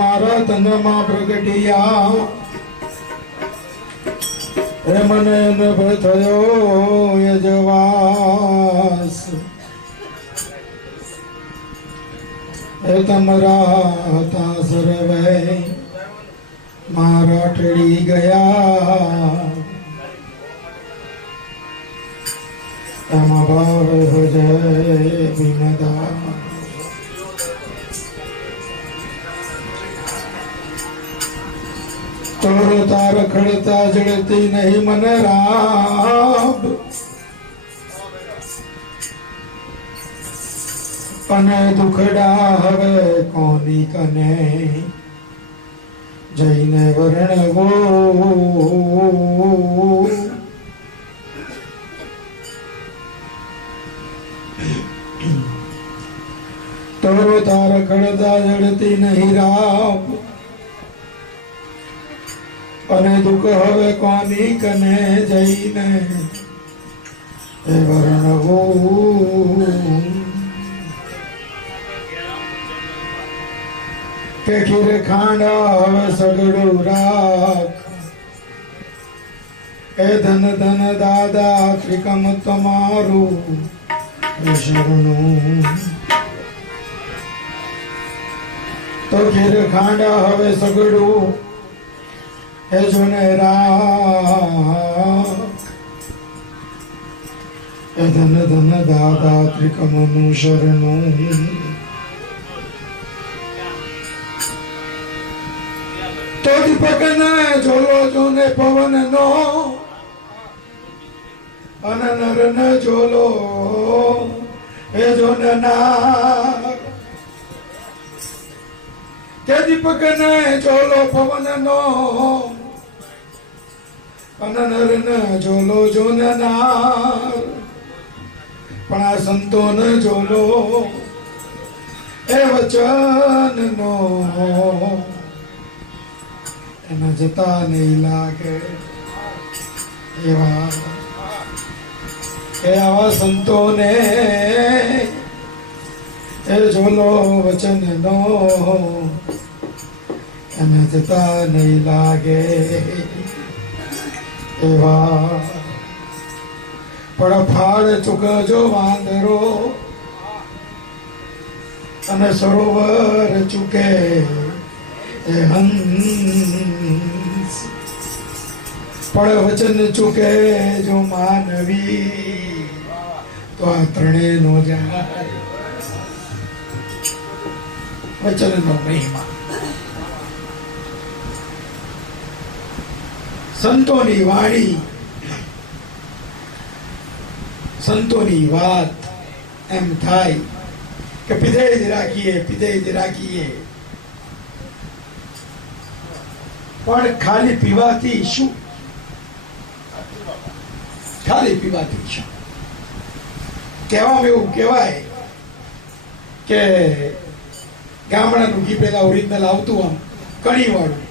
મારા તનમાં પ્રગટિયા એ મને નભ થયો યજવાસ એ તમરા હતા સર્વે મારા ટળી ગયા એમાં ભાવ ભજે વિનદા તોર તાર ખડતા જડતી નહીં મન રાબ અને દુખડા હવે કોની કને જઈને વર્ણવો તોર તાર ખડતા જડતી નહીં રાબ અને દુઃખ હવે કોની કને જઈને એ વર્ણવું કે ખીર ખાંડા હવે સગડું રાખ એ ધન ધન દાદા ત્રિકમ તમારું શરણું તો ખીર ખાંડા હવે સગડું એ જોને રાખ એ ધન ધન દાદા ત્રિકમનું શરણું તો દીપક ને જોલો જોને પવન નો અન નર ને જોલો એ જોને નાગ કે દીપક ને જોલો પવન નો અનનર ન જોલો જોનનાર પણ આ સંતો ન જોલો એ વચન નો એના જતા નહીં લાગે એવા એ આવા સંતોને એ જોલો વચન નો એને જતા નહીં લાગે એવા પણ ફાળ ચૂકજો વાંદરો અને સરોવર ચૂકે એ હંસ પણ વચન ચૂકે જો માનવી તો આ ત્રણે નો જાય વચન નો મહિમા સંતોની વાણી સંતોની વાત એમ થાય કે પીધે જ રાખીએ પણ ખાલી પીવાથી શું કહેવામાં એવું કહેવાય કે ગામડાનું ઘી પેલા ઓરિજિનલ આવતું આમ કણી વાળું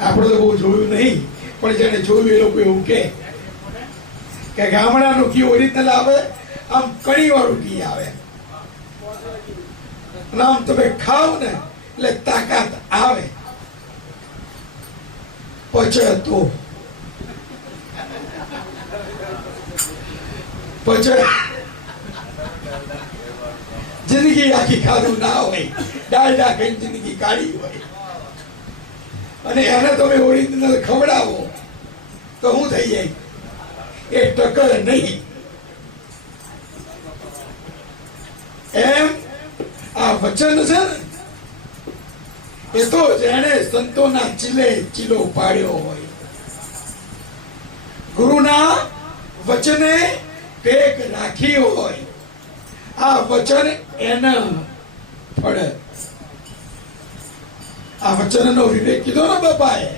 આપણે તો બહુ જોયું નહીં પણ જેને જોયું એ લોકો એવું કે ગામડાનું ઘી ઓરિજિનલ આવે આમ કણી વાળું ઘી આવે આમ તમે ખાવ ને એટલે તાકાત આવે પચે તો જિંદગી આખી ખાધું ના હોય ડાળડા ખાઈને જિંદગી કાઢી હોય અને એને તમે ઓરિજિનલ ખવડાવો તો શું થઈ જાય એ ટકર નહીં એમ આ વચન છે ને એ તો જેણે સંતોના ચીલે ચીલો પાડ્યો હોય, ગુરુના વચને ટેક રાખી હોય, આ વચન એના ફળે. આ વચનનો વિવેક કીધો ને બાપાએ.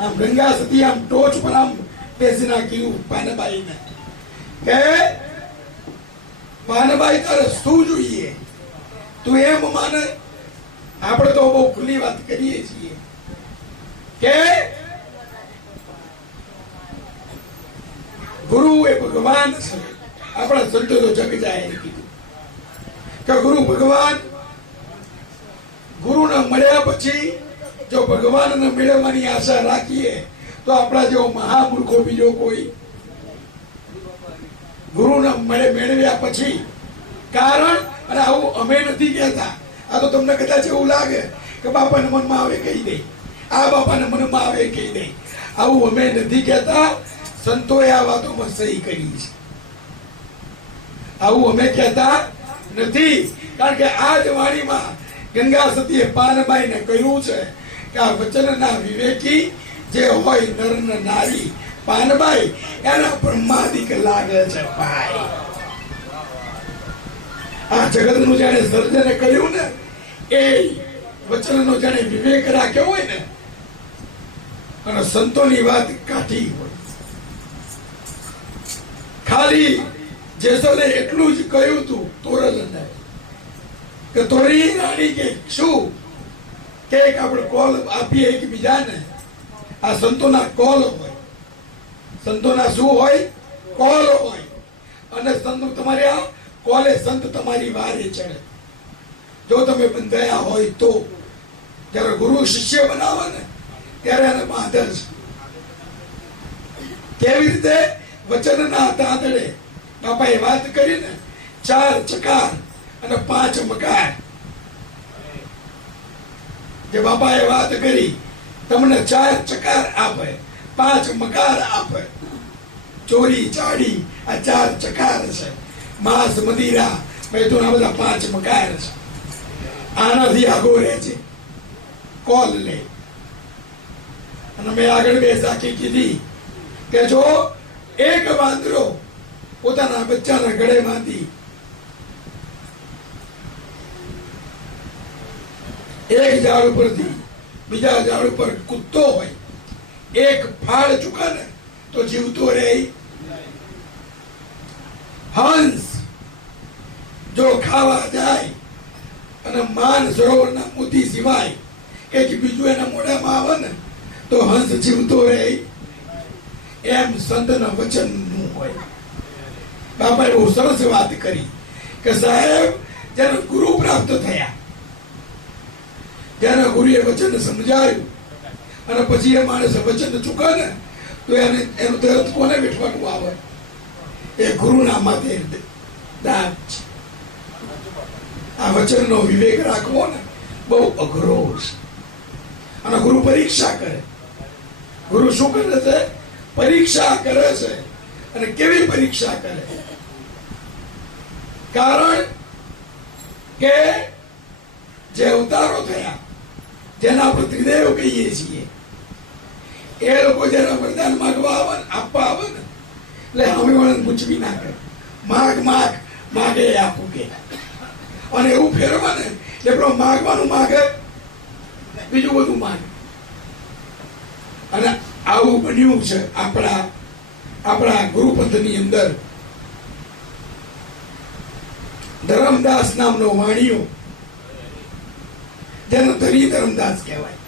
આમ ગંગા સતી આમ ટોચ પર આમ બેસી નાખ્યું પાનબાઈને કે પાનબાઈ તારે શું જોઈએ? તું એમ માને? આપણે તો બહુ ખુલ્લી વાત કરીએ છીએ કે ગુરુ એ ભગવાન છે. આપણા સંતો તો જગ જાય કીધું કે ગુરુ ભગવાન. ગુરુને મળ્યા પછી જો ભગવાનને મેળવવાની આશા રાખીએ તો આપણા જેવો મહામૂર્ખો બીજો કોઈ. ગુરુને મેળવ્યા પછી કારણ, અને આવું અમે નથી કહેતા, આ તો તમને કદાચ એવું લાગે કે બાપાને મનમાં આવે કહી દે, આ બાપાને મનમાં આવે કહી દે. આવું અમે નથી કહેતા. સંતોએ આ વાતોમાં સહી કરી છે. આવું અમે કહેતા નથી. કારણ કે આ જ વાણીમાં ગંગા સતીએ પાનબાઈને કહ્યું છે કે આ વચનના વિવેકી જે હોય નર ને નારી, પાનબાઈ એના બ્રહ્માદિક લાગે છે ભાઈ. આ જગતનું જેને સર્જન કર્યું ને એ વચનનો જેને વિવેક રાખ્યો હોય ને, અને સંતોની વાત કાઢી હોય. ખાલી જેસલે એટલું જ કહ્યું તું તોરલને કે તોરી રાણી કે શું કે આપણે કોલ આપીએ એકબીજાને. આ સંતોના કોલ હોય. સંતોના શું હોય? કોલ હોય. અને સંતો તમારે આ કોલે સંત તમારી વારે ચડે જો તમે બંધાયા હોય તો. જયારે ગુરુ શિષ્ય બનાવે ને ત્યારે એને બાંધે છે. કેવી રીતે? વચનના તાંતડે બાપાએ વાત કરી ને, 4 ચકાર અને 5 મકાર. જે બાપાએ વાત કરી, તમને 4 ચકાર આપે, 5 મકાર આપે. ચોરી ચાડી આ 4 ચકાર છે. માંસ મદિરા મૈથુન આ બધા 5 મકાર છે. આનાથી આગો રહે છે કોલ લે. અને મેં આગળ બે સાખી કીધી કે જો એક વાંદરો પોતાના બચ્ચાના ગળે બાંધી એક ઝાડ ઉપરથી બીજા ઝાડ ઉપર કૂદતો હોય, એક ફાળ ચૂકે ને તો જીવતો રહે. હંસ જો ખાવા જાય અને માન સરોવરના મોતી સિવાય એક બીજું એના મોઢામાં આવે ને તો હંસ જીવતો રહે. એમ સંતના વચન નું હોય. બાપાએ બહુ સરસ વાત કરી કે સાહેબ જેને ગુરુ પ્રાપ્ત થયા, જેને ગુરુએ વચન સમજાયું અને પછી એ માણસ વચન ચૂકે ને તો એને એનું તરત કોને વેઠવાનું આવે? એ ગુરુના માથે દાન છે. આ વચનનો વિવેક રાખવો ને બહુ અઘરો છે. અને ગુરુ પરીક્ષા કરે. ગુરુ શું કરે છે? પરીક્ષા કરે છે. અને કેવી પરીક્ષા કરે? કારણ કે જે અવતારો થયા જેના આપણે ત્રિદેવ કહીએ છીએ એ લોકો જયારે વરદાન માંગવા આવે ને, આપવા આવે ને એટલે અમે વળન પૂછવી ના કરે. માગ માગ માગે આપું કે. અને એવું ફેરવા ને એટલે માગવાનું માગે, બીજું બધું માગે. અને આવું બન્યું છે આપણા ગુરુપંથની અંદર. ધરમદાસ નામનો વાણિયો, જેનો ધની ધરમદાસ કહેવાય,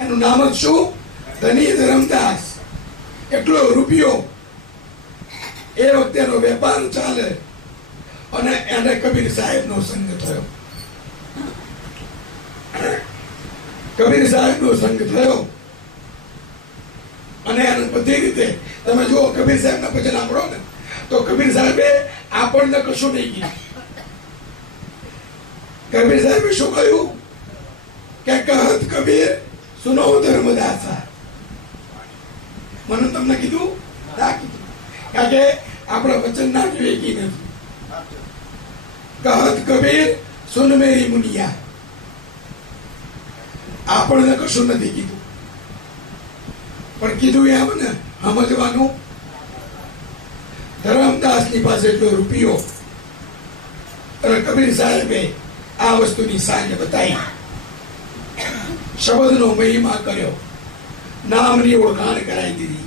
એનું નામ જ શું? ધની ધરમદાસ. એટલો રૂપિયો એ વખતે એનો વેપાર ચાલે અને એને કબીર સાહેબ નો સંગ થયો. કબીર સાહેબ નો સંગ થયો અને એને બધી રીતે તમે જુઓ કબીર સાહેબ ના ભજન સાંભળો ને તો કબીર સાહેબે આપણને કશું નહીં કીધું. કબીર સાહેબે શું કહ્યું કે કહત કબીર સુનો ધર્મદાસા. મને તમને કીધું ના કીધું, કારણ કે આપણા વચન ના વિવેકી નથી. કહત કબીર સુન મેરી મુનિયા. આપણને કશું નથી કીધું, પણ કીધું એમ ને સમજવાનું. ધરમદાસની પાસે એટલો રૂપિયો અને કબીર સાહેબે આ વસ્તુની સાંજ બતાવી, શબ્દનો મહિમા કર્યો, નામની ઓળખાણ કરાવી દીધી,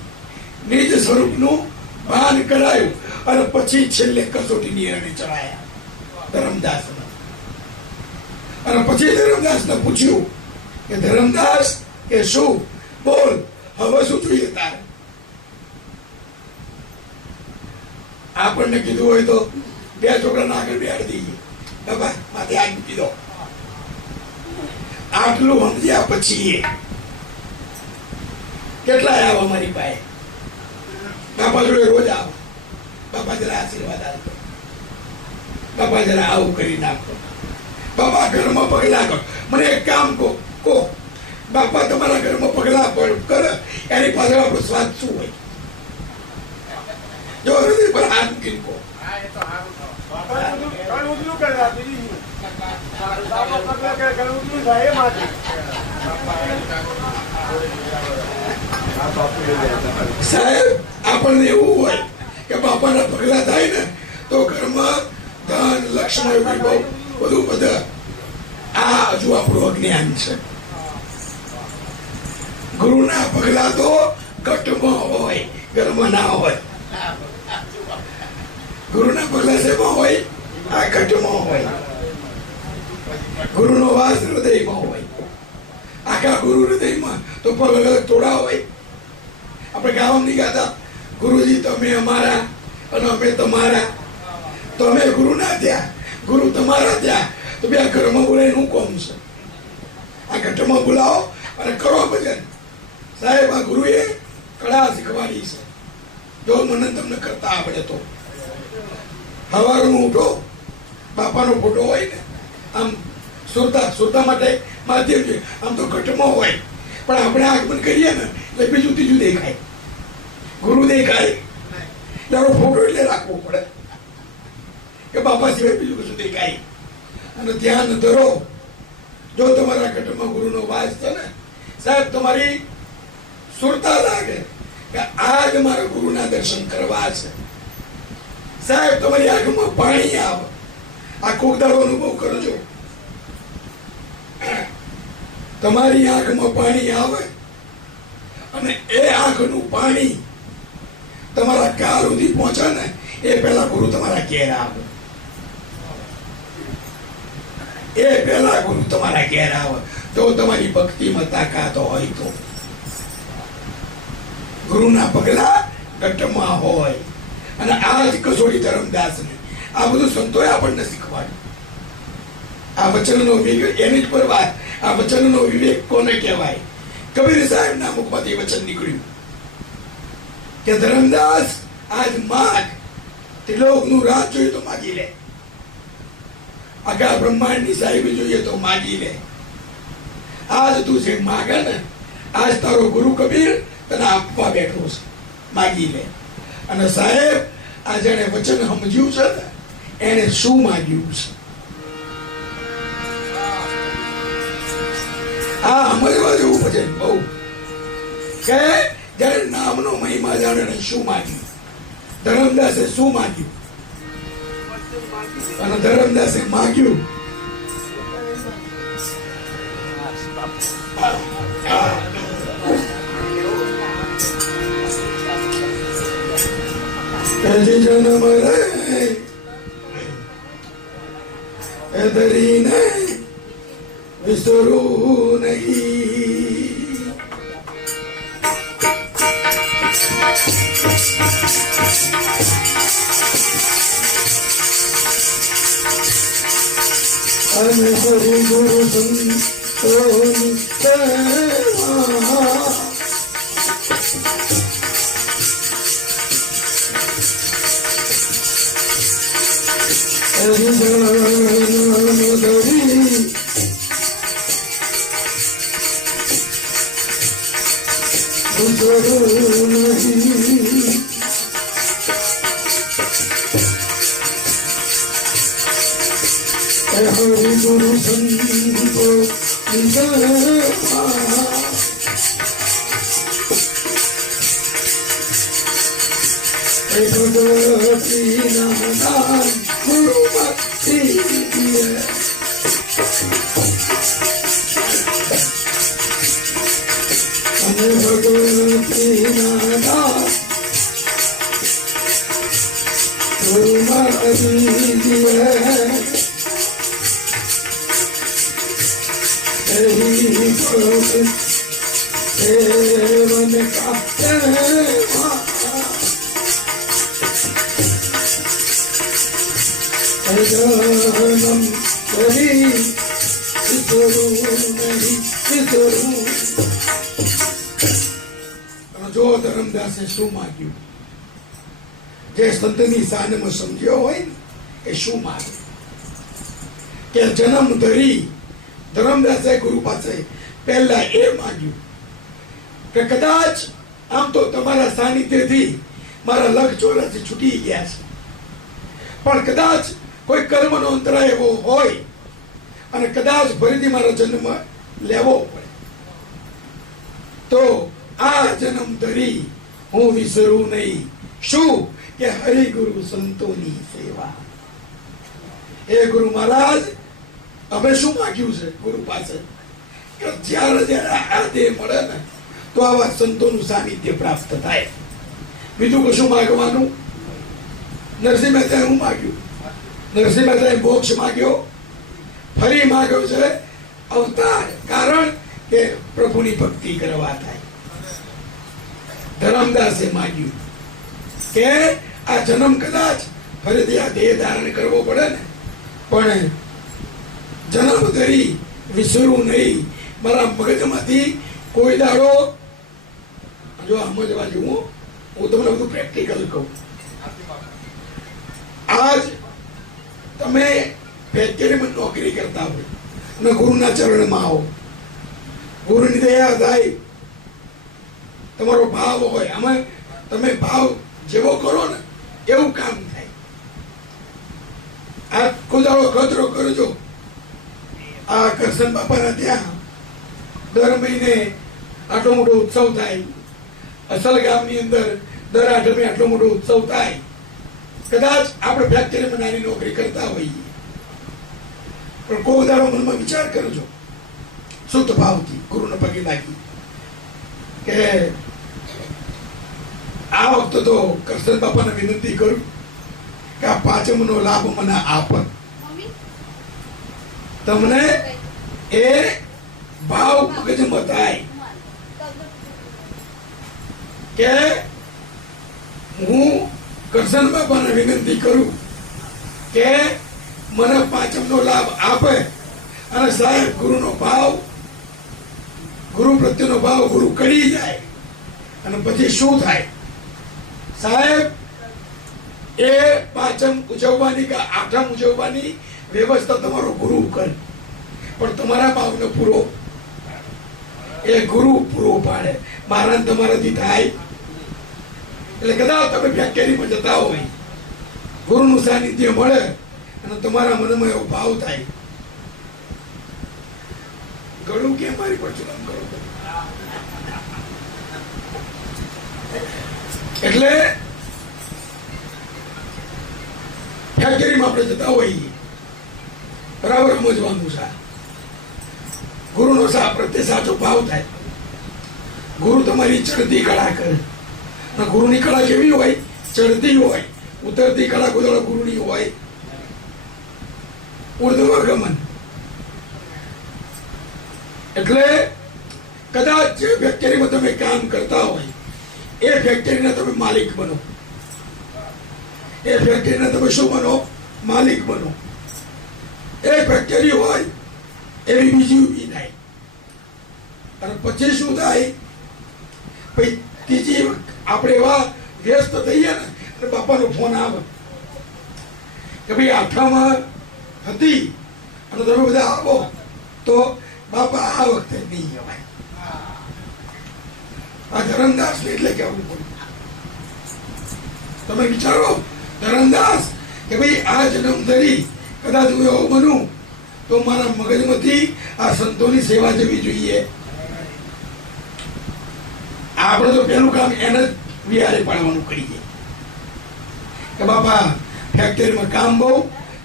નિજ સ્વરૂપનું ભાન કરાયું, અને પછી છેલ્લે કસોટીની અરણી ચડાયા ધરમદાસને. અને પછી ધરમદાસને પૂછ્યું કે ધરમદાસ કે શું બોલ, હવે શું જોઈએ તારે? આપણને કીધું હોય તો બે છોકરાને આગળ બેહાડી દઈએ, બાબા માથે આગ મૂકી દો. આટલું સમજ્યા પછી કેટલા આવ્યા મારી પાસે, બાપા જોડે રોજ આવો, બાપા જરા આશીર્વાદ આપો, બાપા જરા આવું કરી નાખો, બાપા ઘરમાં પગલા કરો. મને એક કામ કહો, બાપા તમારા ઘરમાં પગલા કરે એની પાછળ આપણો સ્વાદ શું હોય? જો હૃદય પર હાથ મૂકીને કહો. સાહેબ આપણને એવું હોય કે બાપાના પગલા થાય ને તો ઘરમાં ધન લક્ષ્મી વૈભવ બધું બધા. આ હજુ આપણું અજ્ઞાન છે. ગુરુના પગલા તો ઘટમાં હોય, ઘરમાં ના હોય. ગુરુના પગલા શેમાં હોય? આ ઘટમાં હોય. ગુરુનો વાસ હૃદયમાં હોય. આખા ગુરુ હૃદયમાં તો પગ અલગ થોડા હોય. આપણે ગામ ની ગાતા, ગુરુજી તમે અમારા અને અમે તમારા. તો અમે ગુરુ ના ત્યાં, ગુરુ તમારા ત્યાં, તો બે ઘરમાં બોલાય નું કોમ છે? આ ઘટમાં બોલાવો અને કરો ભજન. સાહેબ આ ગુરુએ કળા શીખવાડી છે, જો મને તમને કરતા આવડે તો. સવારનું ઉઠો, બાપાનો ફોટો હોય ને, આમ સુરતા માટે માધ્યમ છે, આમ તો ઘટમાં હોય, પણ આપણે આગમન કરીએ ને એટલે બીજું ત્રીજું દેખાય. ગુરુ દેખાય તારો ફોટો એટલે રાખવો પડે કે બાપા સિવાય બીજું કશું દેખાય. અને ધ્યાન ધરો. જો તમારા ઘટમાં ગુરુનો વાસ છે ને સાહેબ, તમારી સુરતા લાગે કે આજ મારા ગુરુના દર્શન કરવા છે. સાહેબ તમારી આંખમાં પાણી આવે. આ કોક દાડો અનુભવ કરજો. તમારી આંખમાં પાણી આવે અને એ આંખનું પાણી તમારા કાર સુધી પહોંચે ને એ પહેલા ગુરુ તમારા ઘેર આવે. એ પહેલા ગુરુ તમારા ઘેર આવે. જો તમારી ભક્તિમાં તાકાત હોય તો ગુરુના પગલા ઘટમાં હોય. અને આ જ કસોટી ધરમદાસને આ બધું સંતોએ આપણને શીખવાડ્યું. આ વચનનો વિવેક, એની જ પર વાત. આ વચનનો વિવેક કોને કહેવાય? કબીર સાહેબના મુખમાંથી વચન નીકળ્યું કે ધરમદાસ આજ માગ, ત્રિલોકનું રાજ જોઈએ તો માગી લે, આખા બ્રહ્માંડની સાહેબી જોઈએ તો માગી લે. આજ તું જે માગે ને, આજ તારો ગુરુ કબીર તને આપવા બેઠો છે, માગી લે. અને સાહેબ આ જેને વચન સમજ્યું છે ને એને શું માગ્યું છે? આ સમજવા જેવું ભજન બહુ કે જયારે નામનો મહિમા જાણે શું માગ્યું. ધરમદાસે શું માગ્યું? અને ધરમદાસે માગ્યું જન્મ રે એ ધરીને વિસરું નહીં. અને સરી ગુરુ સંતોની સેવા હરિ ગુરુ સંતો ભગવતી નામ ગુરુ ભક્તિ અને ભગવતી નામ ગુરુ ભક્તિ मन का जन्म करी जो ધર્મદાસે શું માગ્યું, જે સંતની શાનમાં સમજ્યો હોય ને એ શું માગે કે જન્મ ધરી ધર્મદાસે ગુરુ પાસે પહેલા એ માગ્યું કે કદાચ આમ તો તમારા સાનિધ્યથી મારા લગ ચોરાથી છૂટી ગયા છે, પણ કદાચ કોઈ કર્મનો અંતરાય એવો હોય અને કદાચ ફરીથી મારો જન્મ લેવો પડે તો આ જન્મ ધરી હું વિસરું નહીં શું કે હરિગુરુ સંતોની સેવા. હે ગુરુ મહારાજ, અમે શું માગ્યું છે ગુરુ પાસે કે જ્યારે જ્યારે આ દેહ મળે ને તો આવા સંતોનું સાનિધ્ય પ્રાપ્ત થાય. બીજું કશું માગવાનું? નરસિંહ મહેતાએ હું માગ્યું? નરસિંહ મહેતાએ મોક્ષ માગ્યો, ફરી માગ્યો છે અવતાર, કારણ કે પ્રભુની ભક્તિ કરવા થાય. ધરમદાસે માગ્યું કે આ જન્મ કદાચ ફરીથી આ દેહ ધારણ કરવો પડે ને પણ જન્મ ધરી વિસરવું નહીં. મારા મગજમાંથી કોઈ દાડો, જો સમજવા જેવું હું તમને બધું પ્રેક્ટિકલ કહું. આજ તમે ફેક્ટરીમાં નોકરી કરતા હોય અને ગુરુના ચરણમાં આવો, ગુરુની દયા થાય, તમારો ભાવ હોય, આમાં તમે ભાવ જેવો કરો ને એવું કામ થાય. આ કુદાળો કચરો કરજો. આ કરશન બાપાના ત્યાં દર મહિને આટલો મોટો ઉત્સવ થાય, અસલ ગામની અંદર દર આઠમે આટલો મોટો ઉત્સવ થાય. કદાચ આપણે ફેક્ટરીમાં નાની નોકરી કરતા હોઈએ પણ કોઈ દાડો મનમાં વિચાર કરજો શુદ્ધ ભાવથી ગુરુને પગે લાગી કે આ વખતે તો કરશન બાપાને વિનંતી કરું કે આ પાંચમનો લાભ મને આપ. તમને એ ભાવ મગજમાં થાય કે હું કરશન બાપાને વિનંતી કરું કે મને પાંચમનો લાભ આપે. અને સાહેબ ગુરુનો ભાવ, ગુરુ પ્રત્યેનો ભાવ ગુરુ કરી જાય અને પછી શું થાય સાહેબ, એ પાંચમ ઉજવવાની કે આઠમ ઉજવવાની વ્યવસ્થા તમારો ગુરુ કરે, પણ તમારા ભાવને પૂરો એ ગુરુ પૂરો પાડે. મારા તમારાથી થાય. એટલે કદાચ તમે ફેક્ટરીમાં જતા હોય, ગુરુનું સાનિધ્ય મળે અને તમારા મનમાં એવો ભાવ થાય, ગળું કેમ મારી પર ચુનાવ કરો. એટલે ફેક્ટરીમાં આપણે જતા હોઈએ, બરાબર સમજવાનું છે. ગુરુનો પ્રત્યે સાચો ભાવ થાય. ગુરુ તમારી ચડતી કળા કરે. ગુરુની કળા કેવી હોય? ચડતી હોય. ઉતરતી કળા કોઈ ગુરુની હોય ઉર્ધ્વગમન. એટલે કદાચ જે ફેક્ટરીમાં તમે કામ કરતા હોય એ ફેક્ટરીના તમે માલિક બનો. એ ફેક્ટરીના તમે શું બનો? માલિક બનો. એ ફેક્ટરી હોય એવી બીજી ઉભી થાય અને પછી શું થાય? ભાઈ ત્રીજી આપણે એવા વ્યસ્ત થઈએ ને અને બાપાનો ફોન આવે કે ભાઈ આઠામાં હતી અને તમે બધા આવો તો બાપા આ વખતે નહીં જવાય. આ ધરમદાસ ને એટલે કેવું પડ્યું. તમે વિચારો ધરમદાસ કે ભાઈ આ જન્મ ધરી કદાચ હું એવો બનું તો મારા મગજમાંથી આ સંતોની સેવા જવી જોઈએ. આપણે તો પેલું કામ એને જ વિહારે પાડવાનું કરીએ કે બાપા ફેક્ટરીમાં કામ બહુ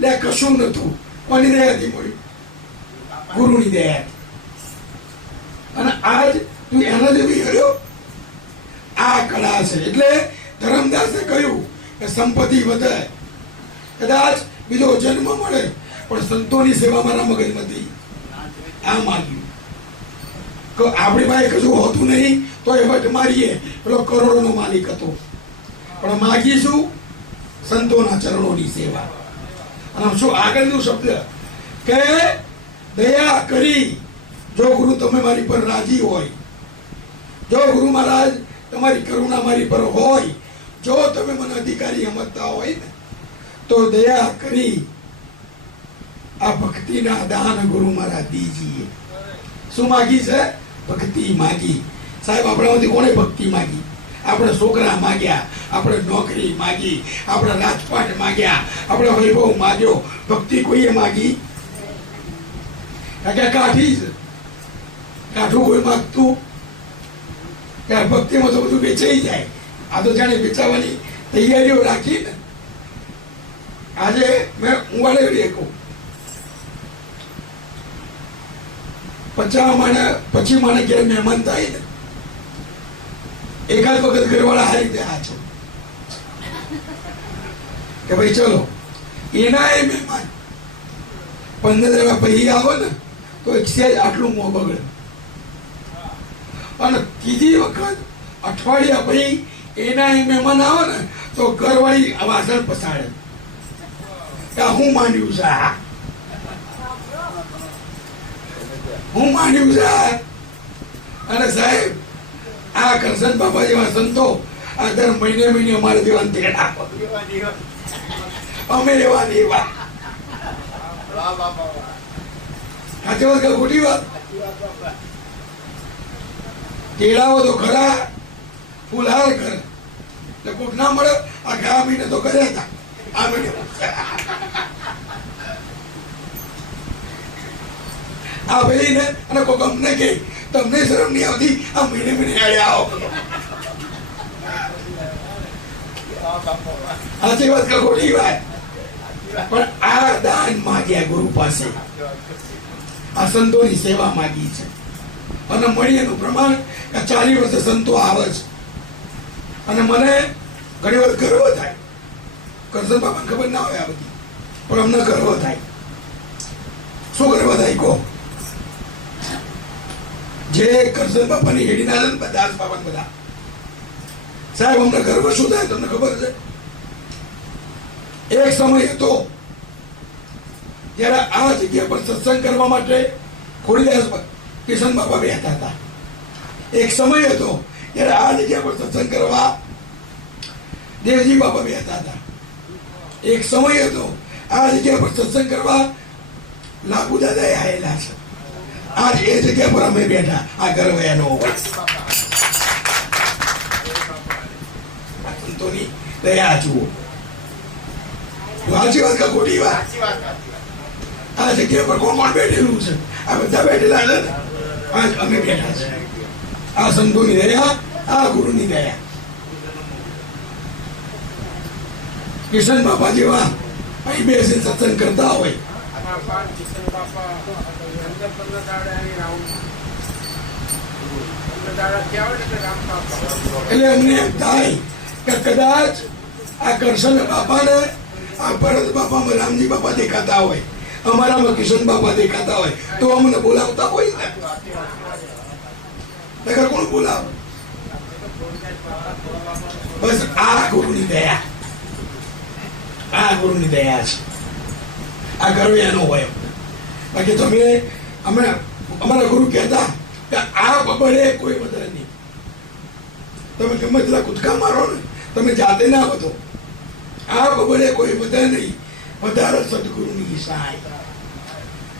લે, કશું નતું, કોની દયાથી મળ્યું? ગુરુની દયાથી. અને આજ તું એનો જ વિહાર્યો. આ કળા છે. એટલે ધર્મદાસે કહ્યું કે સંપત્તિ વધે, કદાચ બીજો જન્મ મળે, પણ સંતોની સેવા મારા મગજમાંથી આ માગ્યું કે આપણી પાસે કશું હોતું નહીં તો એ વટ મારીએ. પેલો કરોડોનો માલિક હતો, પણ માગીશું સંતોના ચરણોની સેવા. અને શું આગળનું શબ્દ કે દયા કરી, જો ગુરુ તમે મારી પર રાજી હોય, જો ગુરુ મહારાજ તમારી કરુણા મારી પર હોય, જો તમે મને અધિકારી સમજતા હોય ને, તો દયા કરી આ ભક્તિના દાન ગુરુ મહારાજ દીજીએ. શું માગી છે? ભક્તિ માગી. સાહેબ આપણામાંથી કોને ભક્તિ માગી? આપણે છોકરા માગ્યા, આપણે નોકરી માગી, આપણે રાજપાટ માગ્યા, આપણે વૈભવ માગ્યો. ભક્તિ કોઈએ માગી? કાઠી છે. કાઠું કોઈ માગતું? ભક્તિમાં તો બધું વેચાઈ જાય. આ તો જાણે વેચાવાની તૈયારીઓ રાખી ને. આજે મેં ઊંઘાડે કહું 50 માણે પછી માણે ઘેર મહેમાન થાય ને, એકાદ વખત ઘરવાળા હારી દે આ છો કે ભાઈ ચલો એના એ મહેમાન 15 પછી આવો ને તો એક સેજ આટલું મોં બગડે. અને ત્રીજી વખત અઠવાડિયા પછી એના એ મહેમાન આવે ને તો ઘરવાળી વાસણ પસાડે કે હું માંડ્યું છે, હું માંડ્યું છે. અને સાહેબ આ કરશન બાપા જેવા સંતો આ દર મહિને અમારે દેવાન ટિકિટ આપો, અમે લેવાની એવા. સાચી વાત કે ખોટી વાત? કેળાઓ તો ખરા, ફૂલહાર કરે એટલે કોક ના મળે. આ ગયા મહિને તો કર્યા હતા, આ મહિને આ ભાઈ ને અને કોક અમને કે તમને શરમ નહીં આવતી, આ મહિને હેડે આવો. સાચી વાત કે ખોટી વાત? પણ આ દાન માગ્યા ગુરુ પાસે, આ સંતોની સેવા માગી છે. અને મળી એનું પ્રમાણ કે 40 વર્ષે સંતો આવે છે. અને મને ઘણી વખત ગર્વ થાય. કરશન બાપાને ખબર ના હોય આ બધી, પણ અમને ગર્વ થાય. શું ગર્વ થાય કહો? જે કરશન બાપાની હેડી ના ને દાસ બાપા બધા સાહેબ, અમને ગર્વ શું થાય તમને ખબર છે? એક સમય હતો જયારે આ જગ્યા પર સત્સંગ કરવા માટે ખોડીદાસ કિશન બાપા બેઠા હતા. એક સમય હતો ત્યારે આ જગ્યા પર સત્સંગ કરવા દેવજી બાપા બેઠા હતા. એક સમય હતો આ જગ્યા પર સત્સંગ કરવા લાગુ દાદા આવેલા છે. આજ એ જગ્યા પર અમે બેઠા. આ ગર્વ એનો હોય. સંતોની દયા જુઓ. સાચી વાત કે ખોટી વાત? આ જગ્યા પર કોણ કોણ બેઠેલું છે? આ બધા બેઠેલા છે ને. આજ અમે બેઠા છે. આ સંતોની દયા, આ ગુરુની દયા. કિશન બાપા જેવા અહીં બેસીને સત્સંગ કરતા હોય એટલે અમને એમ થાય કે કદાચ આ કરશન બાપાને આ ભરત બાપામાં રામજી બાપા દેખાતા હોય, અમારામાં કિશન બાપા દેખાતા હોય તો અમને બોલાવતા હોય ને. નકર કોણ બોલાવે? બસ આ ગુરુની દયા, આ ગુરુની દયા છે. આ ગર્વ એનો હોય. બાકી તમે અમે અમારા ગુરુ કહેતા કે આ બબડે કોઈ વધારે નહીં. તમે ગમે તેટલા કૂદકા મારો ને, તમે જાતે ના વધો. આ બબડે કોઈ વધે નહીં, વધારે સદગુરુની સહાય.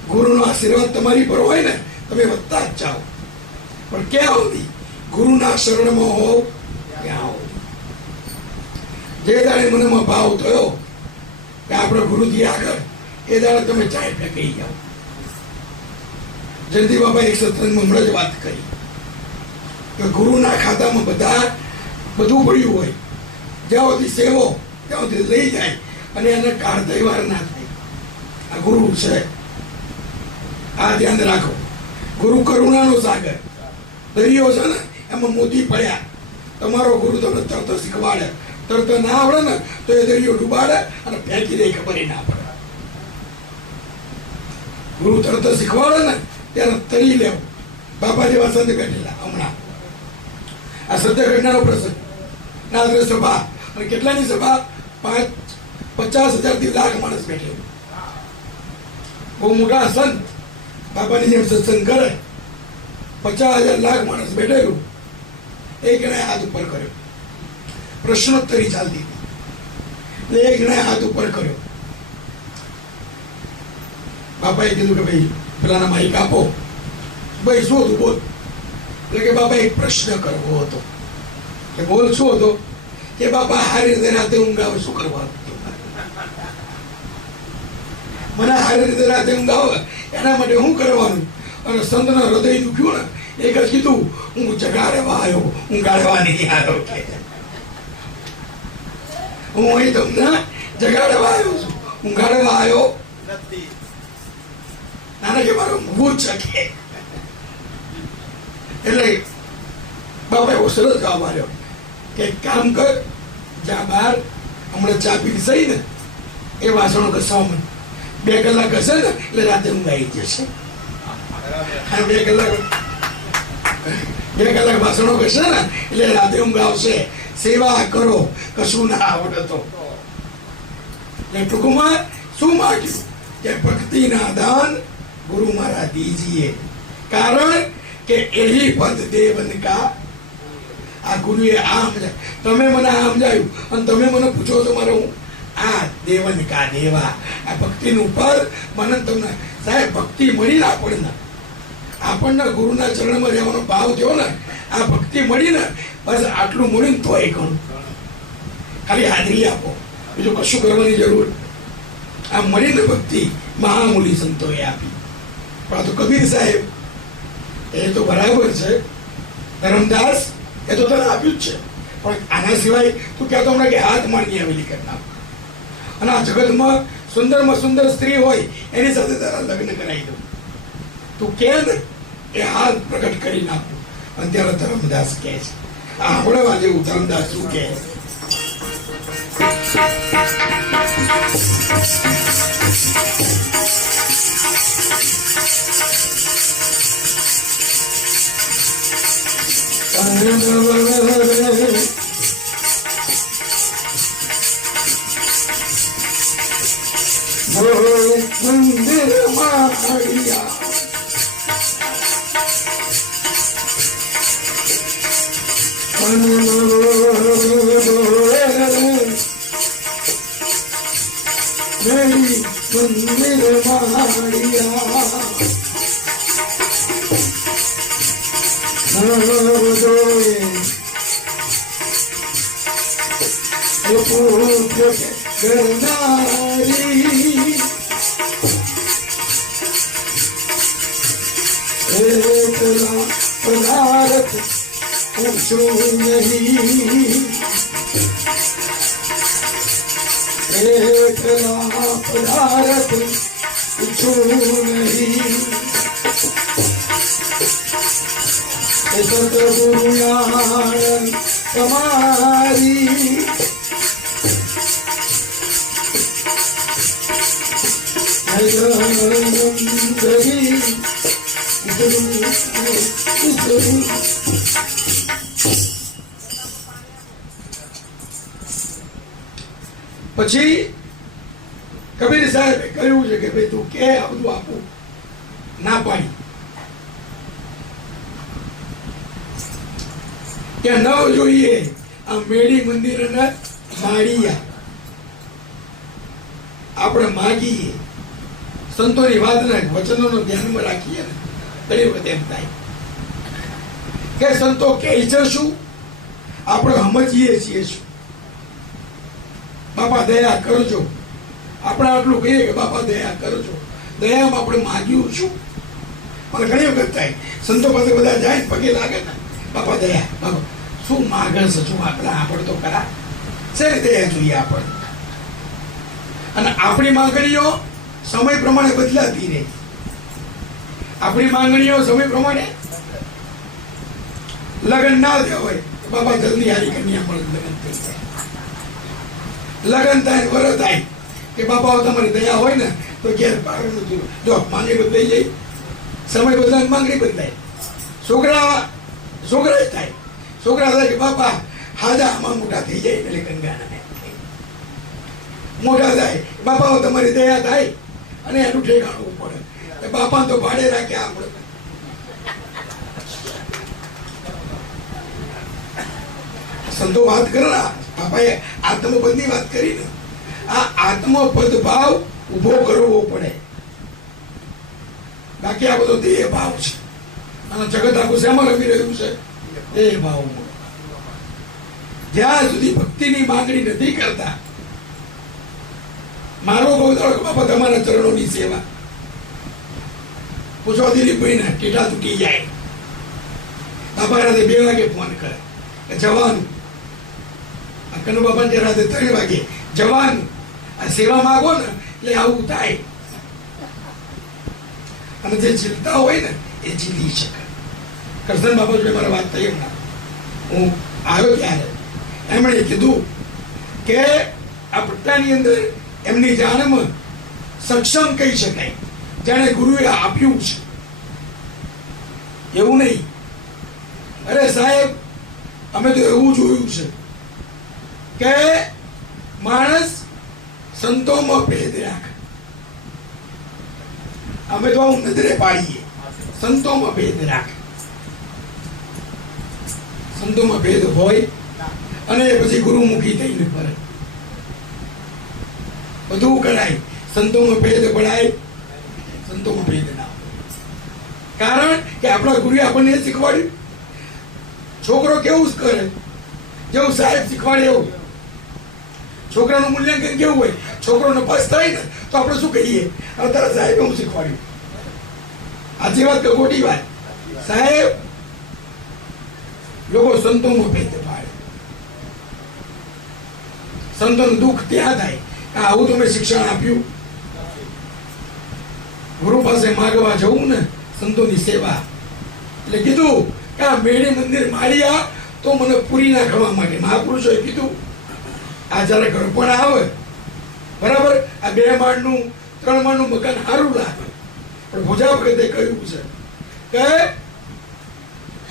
ગુરુનો આશીર્વાદ તમારી પર હોય ને, તમે વધતા જ જાઓ. પણ ક્યાં સુધી? ગુરુના શરણમાં હોવ ત્યાં સુધી. જે દાડે મનમાં ભાવ થયો કે આપણે ગુરુજી આગળ, એ દાડે તમે ચાય ફેંકી જાઓ. જયંતિ બાબા એક સત્સંગમાં હમણાં જ વાત કરી કે ગુરુના ખાતામાં બધું પડ્યું હોય, જ્યાં સુધી સેવો ત્યાં સુધી લઈ જાય અને એને કાર તહેવાર ના થાય. આ ગુરુ છે, આ ધ્યાન રાખો. ગુરુ કરુણાનો સાગર, દરિયો છે ને એમાં મોતી પડ્યા. તમારો ગુરુ તમને તરત શીખવાડે, તરત ના આવડે ને તો એ દરિયો ડૂબાડે અને ફેંકી દે, ખબર ના પડે. ગુરુ તરત શીખવાડે ને ત્યારે તરી લેવું. બાપા જેવા સંત બેઠેલા હમણાં આ સત્ય ઘટનાનો પ્રસંગ નાદરે સભા, અને કેટલાની સભા? 50,000 થી લાખ માણસ બેઠેલું. બહુ મોટા સંત બાપાની જેમ સત્સંગ કરે, 50,000 લાખ માણસ બેઠેલું. એક જણાએ હાથ ઉપર કર્યો, પ્રશ્નોત્તરી ચાલતી હતી એટલે એક જણાએ હાથ ઉપર કર્યો. બાપાએ કીધું કે ભાઈ પેલાના માઈક આપો. ભાઈ શું હતું બોલ? એટલે કે બાપા એક પ્રશ્ન કરવો હતો. કે બોલ શું હતો? કે બાપા હારી રીતે રાતે ઊંઘ આવે શું કરવાનું? મને હારી રીતે રાતે ઊંઘ આવે એના માટે શું કરવાનું? અને સંતના હૃદય દુખ્યું ને એક જ કીધું, હું જગાડવા આવ્યો, હું ગાળવા નહીં આવ્યો. કે હું અહીં તમને જગાડવા આવ્યો છું, હું ગાળવા આવ્યો નથી. નાના કે મારો ઊંઘવું જ છે. એટલે બાપા એવો સરસ જવાબ આવ્યો કે કામ કર, જ્યાં બહાર હમણાં ચા પી સહી ને એ વાસણો ઘસાવા મને 2 કલાક ઘસે ને એટલે રાતે ઊંઘ આવી જશે. 2 કલાક વાસણો ઘસે ને એટલે રાતે ઊંઘ આવશે. સેવા કરો, કશું ના આવડે તો. એટલે ટૂંકમાં શું માગ્યું કે ભક્તિના દાન ગુરુ મારા દીજીએ, કારણ કે એહી પદ દેવન કા. આ ગુરુએ આમ તમે મને આમ સમજાયું અને તમે મને પૂછો તો મારે હું આ દેવન કા દેવા, આ ભક્તિનું પદ મને તમને સાહેબ ભક્તિ મળી ને આપણને ગુરુના ચરણમાં રહેવાનો ભાવ થયો ને, આ ભક્તિ મળી ને બસ આટલું મળ્યું ને તો એ ઘણું. ખાલી હાજરી આપો, બીજું કશું કરવાની જરૂર. આ મળીને ભક્તિ મહામૂલી સંતોએ આપી. પણ આ તો કબીર સાહેબ એ તો બરાબર છે, ધરમદાસ એ તો તને આપ્યું જ છે, પણ આના સિવાય તું કહેતો હમણાં કે હાથ માંડી આવેલી ઘટના. અને આ જગતમાં સુંદરમાં સુંદર સ્ત્રી હોય એની સાથે તારા લગ્ન કરાવી દઉં, તું કે ને એ હાથ પ્રગટ કરી નાખું. અને ત્યારે ધરમદાસ કહે છે, આ હમણાં જેવું ધરમદાસ શું કહે? મંદિર માળિયા મંદિર કરનારી એકલા પદાર્થ પૂછો નહીં, એકલા પદાર્થ પૂછો નહીં. સતગુરુ યાણ તમારી પછી કબીર સાહેબે કહ્યું છે કે ભાઈ તું કે આ બધું આપું, ના પાડી. કે ન જોઈએ આ મેળી મંદિર અને માળિયા, આપણે માગીએ સંતોની વાતને વચનોનો ધ્યાનમાં રાખીએ ને ઘણી વખત એમ થાય કે સંતો કહે છે શું, આપણે સમજીએ છીએ શું. બાપા દયા કરજો, આપણે આટલું કહીએ કે બાપા દયા કરજો, દયામાં આપણે માગ્યું શું? મને ઘણી વખત થાય સંતો પાસે બધા જાય ને પગે લાગે ને, બાપા દયા, બાપા શું માગે છે, શું આપણે તો ખરા શેની દયા જોઈએ આપણે. અને આપણી માંગણીઓ સમય પ્રમાણે બદલાતી રહે. આપણી માંગણીઓ સમય પ્રમાણે લગ્ન ના થયા હોય તો બાપા જલ્દી હારી કન્યા મળે, લગ્ન થઈ જાય. લગ્ન થાય વરસ થાય કે બાપા તમારી દયા હોય ને તો ઘેર પાડે જો માંગણી બદલાઈ જાય, સમય બદલાય, માંગણી બદલાય. છોકરા જ થાય, છોકરા થાય કે બાપા હાજા આમાં મોટા થઈ જાય એટલે ગંગાના મોટા થાય, બાપા તમારી દયા થાય અને એનું ઠેકાણું પડે. બાપા તો ભાડે રાખ્યા આપણે. સંતો વાત કરેલા બાપાએ આત્મપદની વાત કરી ને, આ આત્મપદ ભાવ ઉભો કરવો પડે. બાકી આ બધો દેહ ભાવ છે અને જગત આખું શેમાં રમી રહ્યું છે? દેહ ભાવ. જ્યાં સુધી ભક્તિની માંગણી નથી કરતા, મારો બહુ દાડો બાપા તમારા ચરણોની સેવા પૂછો દિલીપભાઈ ને ટીટા તૂટી જાય, બાપા રાતે 2 વાગે ફોન કરે કે જવાનું. કનુ બાપા જે રાતે 3 વાગે જવાનું. આ સેવા માંગો ને એટલે આવું થાય. અને જે જીલતા હોય ને એ જીલી શકે. કરશન બાપા જોડે મારા વાત થઈ હમણાં, હું આવ્યો ત્યારે એમણે કીધું કે આ પટ્ટાની અંદર એમની જાણમાં સક્ષમ કહી શકાય, જાણે ગુરુએ આપ્યું છે એવું નહીં. અરે સાહેબ, અમે તો એવું જોયું છે કે માણસ સંતોમાં ભેદ રાખે. અમે તો આવું નજરે પાડીએ, સંતોમાં ભેદ રાખે. સંતોમાં ભેદ હોય અને પછી ગુરુમુખી થઈને ફરે. બધું કરાય, સંતોમાં ભેદ પડાય, સંતોમાં ભેદ ના. કારણ કે આપણા ગુરુએ આપણને શીખવાડ્યું. છોકરો કેવું કરે, જેવું સાહેબ શીખવાડે એવું. છોકરાનું મૂલ્યાંકન કેવું હોય, છોકરોનો પાસ થાય ને તો આપણે શું કહીએ? હવે તારા સાહેબે હું શીખવાડ્યું. આજી વાત કે ખોટી વાત? સાહેબ, લોકો સંતોમાં ભેદ પાડે. સંતોનું દુઃખ ત્યાં થાય કે આવું તો મેં શિક્ષણ આપ્યું. ગુરુ પાસે માગવા જવું ને સંતોની સેવા, એટલે કીધું કે આ મેળી મંદિર માળ્યા તો મને પૂરી ના કરવા માટે. મહાપુરુષોએ કીધું આ જયારે ઘરપણ આવે બરાબર, આ 2 માળનું 3 માળનું મકાન સારું લાગે, પણ ભોજા વખતે કહ્યું છે કે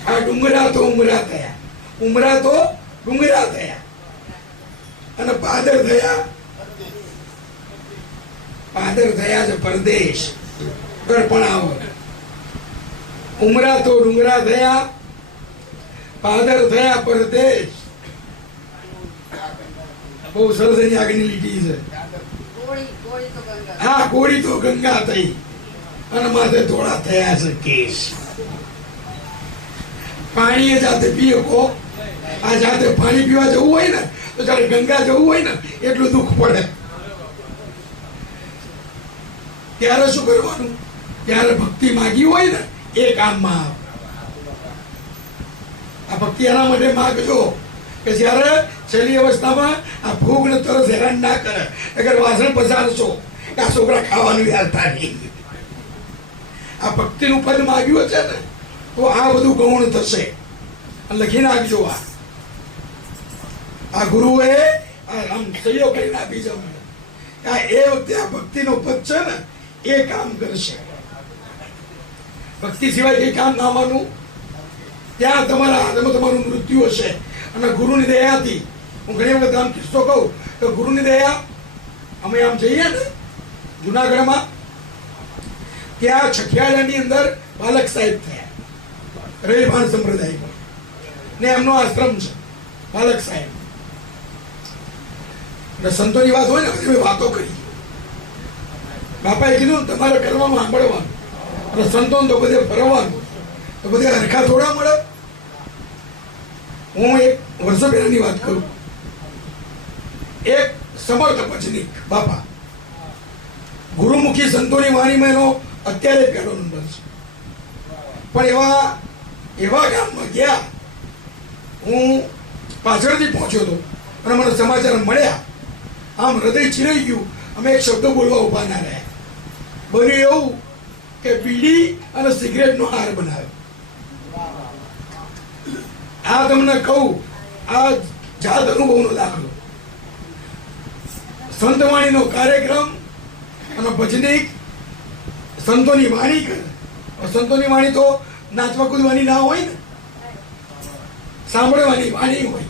આ ડુંગરા તો ઉમરા થયા, ઉમરા તો ડુંગરા થયા અને પાદર થયા, પાદર થયા છે પરદેશ. ઘરપણ આવે, ઉમરા તો ડુંગરા થયા, પાદર થયા પરદેશ. બહુ સરસ એની આગળની લીટી છે. હા, કોળી તો ગંગા થઈ અને માથે થોડા થયા છે કેશ. પાણી જાતે પીએ કો, આ જાતે પાણી પીવા જવું હોય ને તો જયારે ગંગા જવું હોય ને એટલું દુઃખ પડે. ત્યારે શું કરવાનું? ત્યારે ભક્તિ માગી હોય ને એ કામમાં આવે. આ ભક્તિ એના માટે માગજો કે જયારે છેલ્લી અવસ્થામાં આ ભૂખ ને તરસ હેરાન ના કરે. અગર વાસણ પસારશો કે આ છોકરા ખાવાનું યારતા નહીં. આ ભક્તિનું પદ માગ્યું છે ને તો આ બધું ગૌણ થશે. લખી નાખજો. આ ગુરુએ આમ સહયોગ કરીને આપી છે. આ એ વખતે આ ભક્તિનો પદ છે ને એ કામ કરશે. ભક્તિ સિવાય કઈ કામ ના માનવું. ત્યાં તમારા હાથમાં તમારું મૃત્યુ હશે. અને ગુરુની દયાથી હું ઘણી વખત આમ કિસ્સો કહું તો ગુરુની દયા, અમે આમ જઈએ ને જુનાગઢમાં, ત્યાં છઠિયાળાની અંદર બાલક સાહેબ થયા, રવિભાન સંપ્રદાય ને એમનો આશ્રમ છે બાલક સાહેબ. સંતોની વાત હોય ને અમે વાતો કરી. બાપાએ કીધું તમારે કરવામાં સાંભળવાનું અને સંતો તો બધે ફરવાનું, તો બધે હરખા થોડા મળે. હું એક વર્ષો પહેલાની વાત કરું. એક સમર્થ ભજનિક બાપા, ગુરુમુખી સંતોની વાણીમાં એનો અત્યારે પહેલો નંબર છે. પણ એવા ગામમાં ગયા, હું પાછળથી પહોંચ્યો હતો અને મને સમાચાર મળ્યા, આમ હૃદય ચીરાઈ ગયું. અમે એક શબ્દ બોલવા ઉભા ના રહ્યા. બન્યું એવું કે બીડી અને સિગરેટનો હાર બનાવ્યો. આ તમને કહું, આ જાત અનુભવનો દાખલો. સંતવાણીનો કાર્યક્રમ અને ભજનિક સંતોની વાણી કરે. સંતોની વાણી તો નાચવા કૂદવાની ના હોય ને, સાંભળવાની વાણી હોય.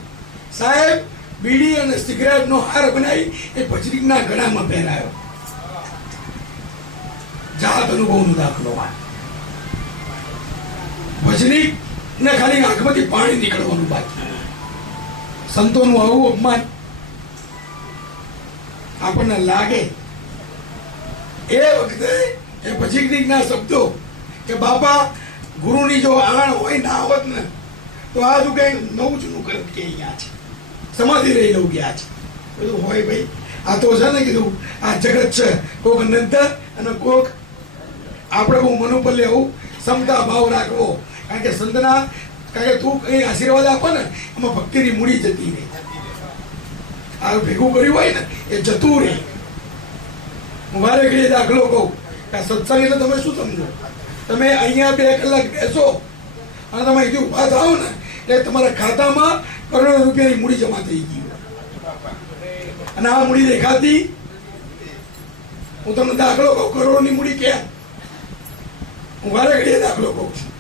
સાહેબ બીડી અને સિગરેટનો હાર બનાવી એ ભજનિકના ગળામાં પહેરાયો. જાત અનુભવનો દાખલો. ભજનિક ને ખાલી આંખમાંથી પાણી નીકળવાનું બાકી. સંતોનું આવું અપમાન આપણને લાગે. એ વખતે એ ભજનિકના શબ્દો કે બાપા ગુરુની જો આણ હોય ના આવત ને તો આ જો કઈ નવું જૂનું કરત કે અહીંયા છે, સમાધિ રહી લઉં ગયા છે. બધું હોય ભાઈ, આ તો છે ને કીધું આ જગત છે, કોક નંતર અને કોક આપણે બહુ મનોબળ લેવું, ક્ષમતા ભાવ રાખવો. કારણ કે સંતના, કારણ કે તું કઈ આશીર્વાદ આપો ને એમાં ભક્તિની મૂડી જતી રહે. આ ભેગું કર્યું હોય ને એ જતું રહે. હું વારે ઘડીએ દાખલો કહું કે સત્સંગ એટલે તમે શું સમજો? તમે અહીંયા 2 કલાક બેસો અને તમે અહીંથી ઉભા થાવ ને એટલે તમારા ખાતામાં કરોડો રૂપિયાની મૂડી જમા થઈ ગઈ. અને આ મૂડી દેખાતી, હું તમને દાખલો કહું કરોડોની મૂડી ક્યાં? હું વારે ઘડીએ દાખલો કહું છું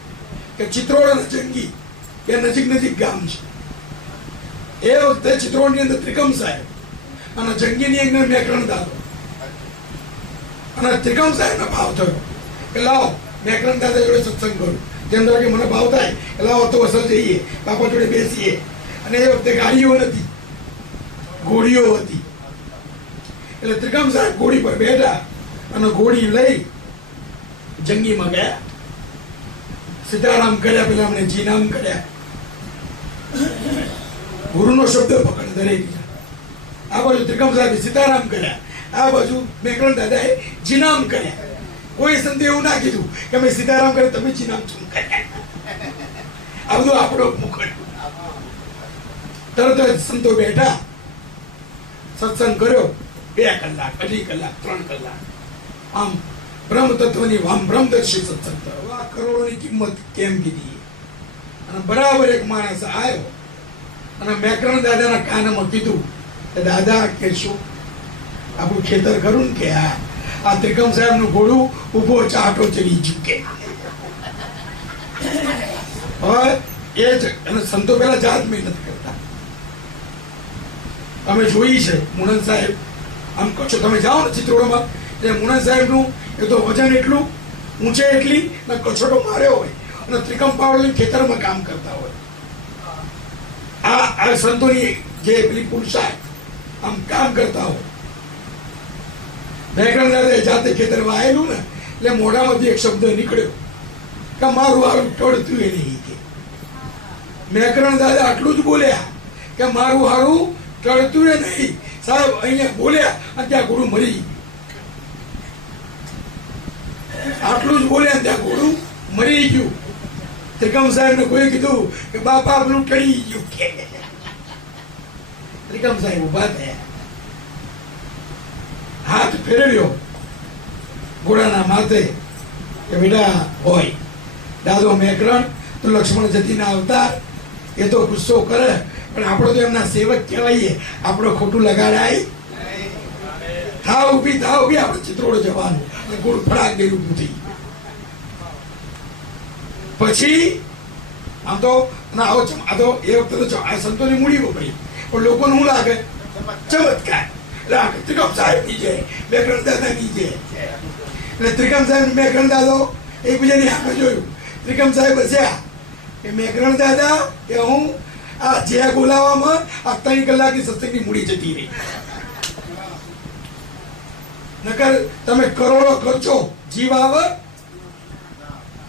કે ચિત્રોડ અને જંગી એ નજીક ગામ છે. એ વખતે ચિત્રોડની અંદર ત્રિકમ સાહેબ અને જંગીની અંદર મેકરણ દાદો. અને ત્રિકમ સાહેબનો ભાવ થયો કે લાવો મેકરણ દાદા જોડે સત્સંગ કરું. જેમ કે મને ભાવ થાય કે લાવો તો અસર જઈએ, બાપા જોડે બેસીએ. અને એ વખતે ગાડીઓ નથી, ઘોડીઓ હતી. એટલે ત્રિકમ સાહેબ ઘોડી પર બેઠા અને ઘોડી લઈ જંગીમાં ગયા. સીતારામ કર્યા, પેલા અમને જીનામ કર્યા. ગુરુનો શબ્દ પકડ દરેક. આ બાજુ ત્રિકમ સાહેબે સીતારામ કર્યા, આ બાજુ મેકરણ દાદાએ જીનામ કર્યા. કોઈ સંતે એવું ના કીધું કે અમે સીતારામ કરે તમે જીનામ શું કર્યા. આ બધું આપણો મુખડ. તરત જ સંતો બેઠા, સત્સંગ કર્યો. 2 કલાક, 2.5 કલાક, 3 કલાક. આમ બ્રહ્મ તત્વની વામ બ્રહ્મદર્શી સત્સંગ થયો. આ કરોડોની કિંમત કેમ કીધી? અને બરાબર એક માણસ આવ્યો અને મેકરણ દાદાના કાનમાં કીધું કે દાદા કે શું આપણું ખેતર ખરું ને કે આ ત્રિકમ સાહેબ નું ઘોડું ઉભો ચાટો ચડી ચૂકે. હવે એ જ. અને સંતો પેલા જાત મહેનત કરતા અમે જોઈ છે. મુનન સાહેબ આમ કચ્છ તમે જાઓ ને ચિત્રોડમાં, એટલે મુનન સાહેબ નું એ તો વજન એટલું, ઊંચે એટલી ને કચોટો માર્યો હોય અને ત્રિકમ પાવડો ખેતરમાં કામ કરતા હોય. આ સંતોની જે પેલી પુરુષાર્થ આમ કામ કરતા હોય. મેકરણ દાદાએ જાતે ખેતરમાં આવેલું ને એટલે મોઢામાંથી એક શબ્દ નીકળ્યો કે મારું હારું ટળતું એ નહીં. કે મેકરણ દાદા આટલું જ બોલ્યા કે મારું હારું ટળતું એ નહીં. સાહેબ અહીંયા બોલ્યા અને ત્યાં ઘોડું મરી ગયું. આટલું જ બોલ્યા ત્યાં ઘોડું મરી ગયું. ત્રિકમ સાહેબ ને કોઈ કીધું કે બાપા આપણું ટળી ગયું. કે ત્રિકમ સાહેબ ઉભા થયા, હાથ ફેરવ્યો ઘોડાના માથે કે બેટા હોય દાદો મેકરણ તો લક્ષ્મણ જતીના અવતાર, એ તો ગુસ્સો કરે પણ આપણો તો એમના સેવક કહેવાય, આપણો ખોટું લગાડાય. થાવ ઉભી આપણે ચિત્રોડ જવાનું. ઘોડું ફડાક ગયેલું ઊભું થઈ. પછી આમ તો આ તો એ વખતે તો આ સંતોની મૂડી વપરી, પણ લોકોને શું લાગે ચમત્કાર. ત્રિકમ સાહેબ ની જય, મેકરણ દાદા ની જય. એટલે ત્રિકમ સાહેબ મેકરણ દાદો એકબીજાની આંખે જોયું. ત્રિકમ સાહેબ હસ્યા કે મેકરણ દાદા કે હું આ જે બોલાવવામાં આ 3 કલાકની સત્સંગની મૂડી જતી રહી. નકર તમે કરોડો ખર્ચો, જીવ આવે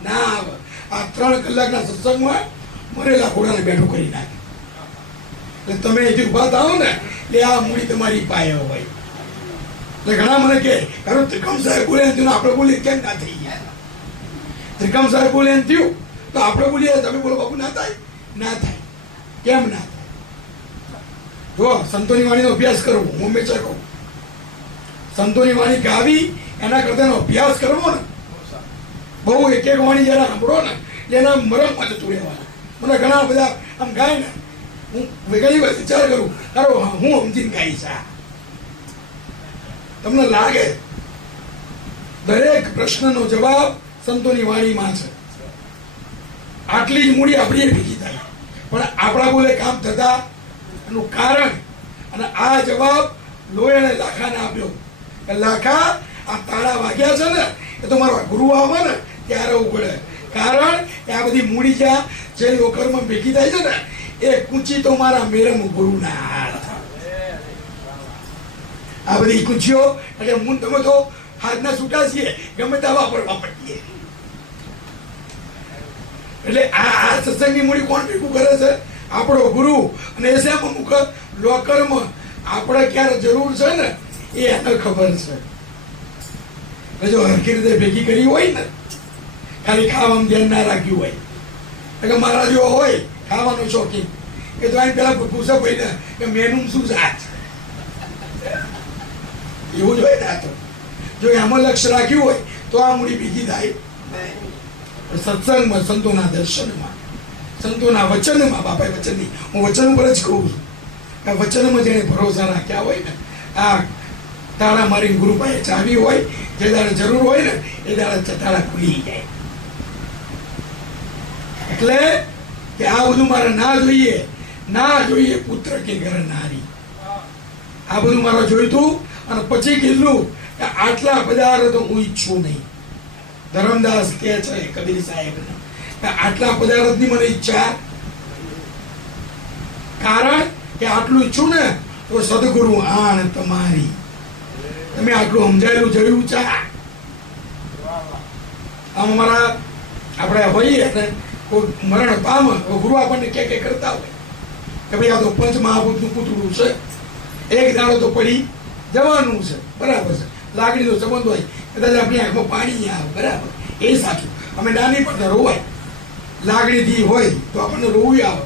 ના આવે. આ 3 કલાકના સત્સંગમાં મરેલા ઘોડાને બેઠું કરી નાખે. એટલે તમે અહીંથી ઉભા થાઓ ને એટલે આ મૂડી તમારી પાયો હોય. એટલે ઘણા મને કે ત્રિકમ સાહેબ બોલે થયું, આપણે બોલીએ કેમ ના થઈ ગયા? ત્રિકમ સાહેબ બોલે થયું તો આપણે બોલીએ તમે બોલો બાપુ ના થાય, ના થાય. કેમ ના થાય? જો સંતોની વાણીનો અભ્યાસ કરવો, હું હંમેશા કહું સંતોની વાણી ગાવી એના કરતા અભ્યાસ કરવો ને બહુ. એક એક વાણી જયારે સાંભળો ને એના મરમમાં જતું રહેવાનું. મને ઘણા બધા આમ ગાય ને હું ઘણી વાર વિચાર કરું અરે હું સમજીને ગાઈશ. તમને લાગે દરેક પ્રશ્નનો જવાબ સંતોની વાણીમાં છે. આટલી જ મૂડી આપણી ભેગી થાય પણ આપણા બોલે કામ થતા એનું કારણ. અને આ જવાબ લોહીને લાખાને આપ્યો કે લાખા આ તાળા વાગ્યા છે ને એ તો મારો ગુરુ આવે ને ત્યારે ઉગડે. કારણ કે આ બધી મૂડી જ્યાં જે લોકરમાં ભેગી થાય છે ને એ કૂંચી તો મારા મેરમ ગુરુના હાથ. આ બધી કૂંચીઓ એટલે હું તમે તો હાથના છૂટા છીએ ગમે ત્યાં વાપરવા પડીએ. એટલે આ સત્સંગની મૂડી કોણ ભેગું કરે છે? આપણો ગુરુ. અને એ શેમ અમુક લોકરમાં આપણે ક્યારે જરૂર છે ને એ એને ખબર છે. જો હરખી રીતે ભેગી કરી હોય ને ખાલી ખાવામાં ધ્યાન ના રાખ્યું હોય એટલે મારા જેવો હોય ખાવાનો શોખીન એ તો અહીં પેલા પૂછે ભાઈ ને કે મેનુ શું છે એવું જ હોય ને. આ તો જો એમાં લક્ષ્ય રાખ્યું હોય તો આ મૂડી ભેગી થાય. સત્સંગમાં, સંતોના દર્શનમાં, સંતોના વચનમાં, બાપાએ વચનની હું વચન ઉપર જ કહું છું કે વચનમાં જેને ભરોસા રાખ્યા હોય ને આ તાળા મારી ગુરુ પાસે ચાવી હોય જે દાડે જરૂર હોય ને એ દાડે તાળા ખુલી જાય. એટલે કે આ બધું મારે ના જોઈએ, ના જોઈએ પુત્ર કે ઘર નારી. આ બધું મારે જોઈતું. અને પછી કીધું કે આટલા પદાર્થ તો હું ઈચ્છું નહીં. ધરમદાસ કે છે કબીર સાહેબ કે આટલા પદાર્થની મને ઈચ્છા. કારણ કે આટલું ઈચ્છું ને તો સદગુરુ આણ તમારી. તમે આટલું સમજાયેલું જોયું છે. આમ અમારા આપણે હોઈએ ને કોઈ મરણ પામ ગુરુ આપણને કે કરતા હોય કે ભાઈ આ તો પંચ મહાભૂતનું પૂતળું છે, એક દાડો તો પડી જવાનું છે. બરાબર છે. લાગણીનો સંબંધ હોય કદાચ આપણી આંખમાં પાણી આવે. બરાબર, એ સાચું. અમે નાની પડતા રોવાય લાગણીથી હોય તો આપણને રોવું આવે.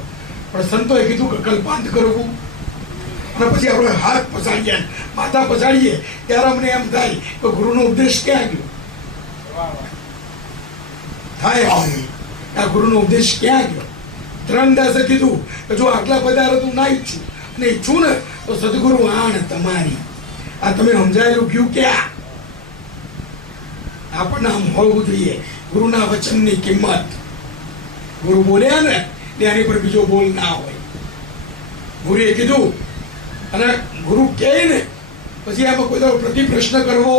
પણ સંતોએ કીધું કે કલ્પાંત કરવું. અને પછી આપણે હાથ પછાડીએ માથા પછાડીએ ત્યારે અમને એમ થાય કે ગુરુનો ઉપદેશ ક્યાં ગયો થાય. આ ગુરુનો ઉપદેશ ક્યાં ગયો? ધરમદાસે કીધું કે જો આટલા પદાર્થ હું ના ઈચ્છું અને ઈચ્છું ને તો સદગુરુ આણ તમારી. આ તમે સમજાયેલું ગયું ક્યાં? આપણને આમ હોવું જોઈએ ગુરુના વચનની કિંમત. ગુરુ બોલ્યા ને એની પર બીજો બોલ ના હોય. ગુરુએ કીધું અને ગુરુ કહે ને પછી આમાં કોઈ પ્રતિ પ્રશ્ન કરવો.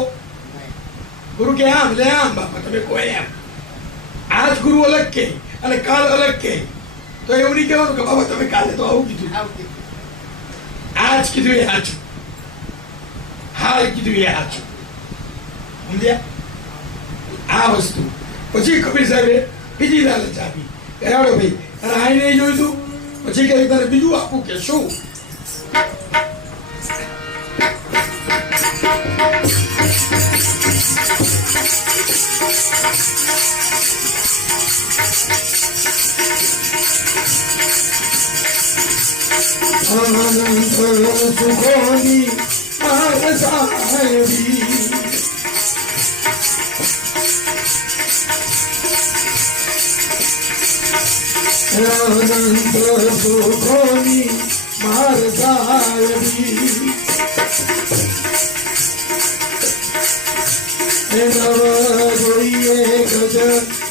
ગુરુ કે આમ લે આમ બાપા તમે કોઈ એમ. આજ ગુરુ અલગ કે અને કાલ અલગ કે તો એવું નહીં કહેવાનું કે બાબા તમે કાલે તો આવું કીધું, આજ કીધું એ સાચું, હાલ કીધું એ સાચું. સમજ્યા? આ વસ્તુ પછી કબીર સાહેબે બીજી લાલચ આપી કે હેડો ભાઈ તારે આ નહીં જોઈતું. પછી કે તને બીજું આપું કે શું? આનંદ સુખોની સાહેબી આનંદ સુખોની માર સાહેબી નવ જોઈએ ગજ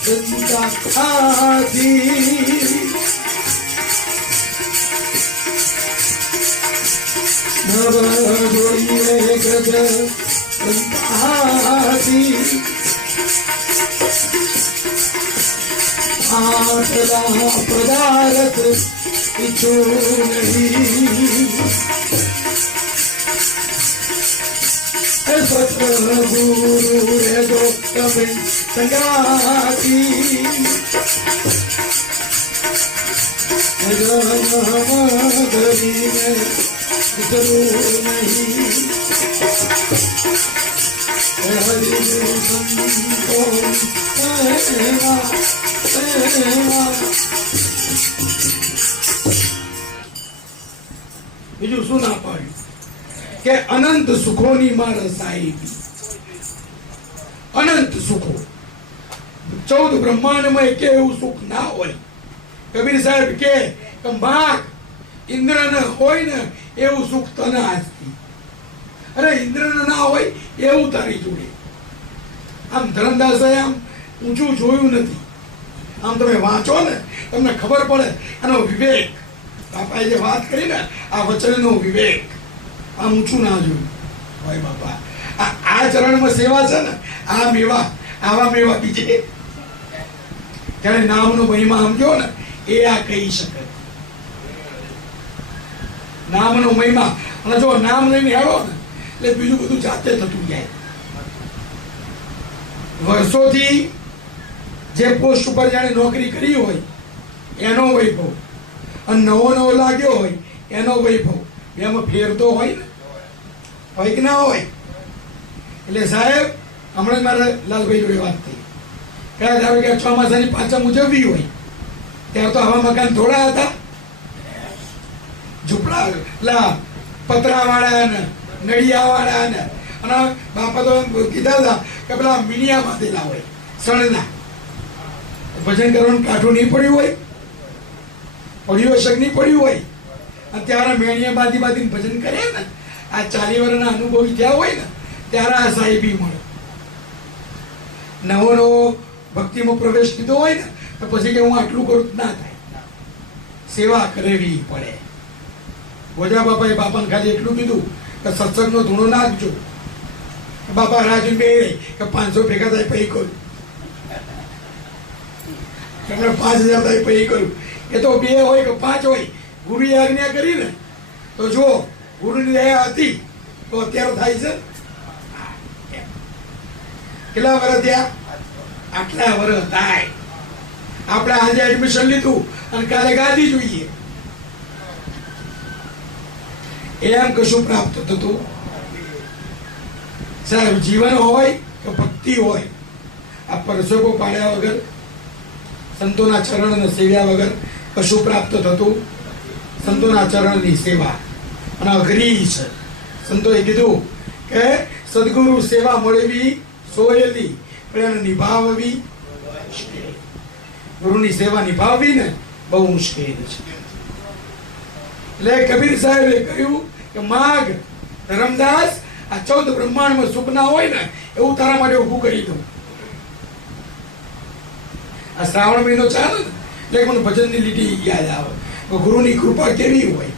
ચિંતા આથી નવ જોઈએ ગજ આથી આટલા પદાર્થ ઈચ્છું નહીં. સતગુરુ રે જો તમે સંગાતી ધરીને જરૂર નહીં. હરિ સંતો બીજું શું ના પાડ્યું કે અનંત સુખોની મારા સાહેબી, અનંત સુખો 14 બ્રહ્માંડમાં એક એવું સુખ ના હોય. કબીર સાહેબ કે માગ ઇન્દ્ર ન હોય ને એવું સુખ તને આજથી, અરે ઇન્દ્ર ના હોય એવું તારી જોડે. આમ ધરમદાસે આમ ઊંચું જોયું નથી. આમ તમે વાંચો ને તમને ખબર પડે એનો વિવેક. બાપાએ જે વાત કરી ને આ વચનનો વિવેક, આમ ઊંચું ના જોયું ભાઈ બાપા. આ ચરણમાં સેવા છે ને, આ મેવા, આવા મેવા બીજે ત્યારે નામનો મહિમા સમજો ને એ આ કહી શકે. નામનો મહિમા, અને જો નામ લઈને હેડો ને એટલે બીજું બધું જાતે થતું જાય. વર્ષોથી જે પોસ્ટ ઉપર જાણે નોકરી કરી હોય એનો વૈભવ, અને નવો લાગ્યો હોય એનો વૈભવ, એમાં ફેર તો હોય ને, હોય કે ના હોય? એટલે સાહેબ હમણાં મારા લાલભાઈ જોડે વાત થઈ કે ધારો કે ચોમાસાની પાંચમ ઉજવવી હોય ત્યારે તો આવા મકાન થોડા હતા, ઝૂંપડા પતરા વાળા ને નળિયા વાળા ને, અને બાપા તો કીધા હતા કે પેલા મીણિયા બાંધેલા હોય સણના. ભજન કરવાનું કાઠું નહીં પડ્યું હોય, પડ્યું શક નહીં પડ્યું હોય, અને ત્યારે મેણિયા બાંધીને ભજન કરે ને, આ 40 વર્ષના અનુભવી થયા હોય ને ત્યારે આ સાહેબી મળે. નવો ભક્તિમાં પ્રવેશ લીધો હોય ને તો પછી કે હું આટલું કરું ના થાય, સેવા કરવી પડે. ગોજા બાપાએ બાપાને ખાલી એટલું કીધું કે સત્સંગનો ધૂણો નાખજો. બાપા રાજુ બે કે 500 ભેગા થાય પછી કરું, એમણે 5000 થાય પછી કરું. એ તો 2 હોય કે 5 હોય, ગુરુએ આજ્ઞા કરી ને તો જો ગુરુની દયા હતી તો અત્યારે થાય છે. કેટલા વર્ષ થયા? આટલા વર્ષ થાય. આપણે આજે એડમિશન લીધું અને કાલે ગાદી જોઈએ એમ કશું પ્રાપ્ત થતું સાહેબ. જીવન હોય કે ભક્તિ હોય, આ પરસેવો પાડ્યા વગર, સંતોના ચરણને સેવ્યા વગર કશું પ્રાપ્ત થતું. સંતોના ચરણની સેવા અને અઘરી છે. સંતોએ કીધું કે સદગુરુ સેવા મળવી સોયેલી પણ એને નિભાવવી, ગુરુની સેવા નિભાવવી ને બહુ મુશ્કેલ છે. એટલે કબીર સાહેબે કહ્યું કે માગ ધરમદાસ, આ 14 બ્રહ્માંડમાં સુખ ના હોય ને એવું તારા માટે ઊભું કરી દઉં. આ શ્રાવણ મહિનો ચાલે ને એટલે મને ભજનની લીટી યાદ આવે, ગુરુની કૃપા કેવી હોય.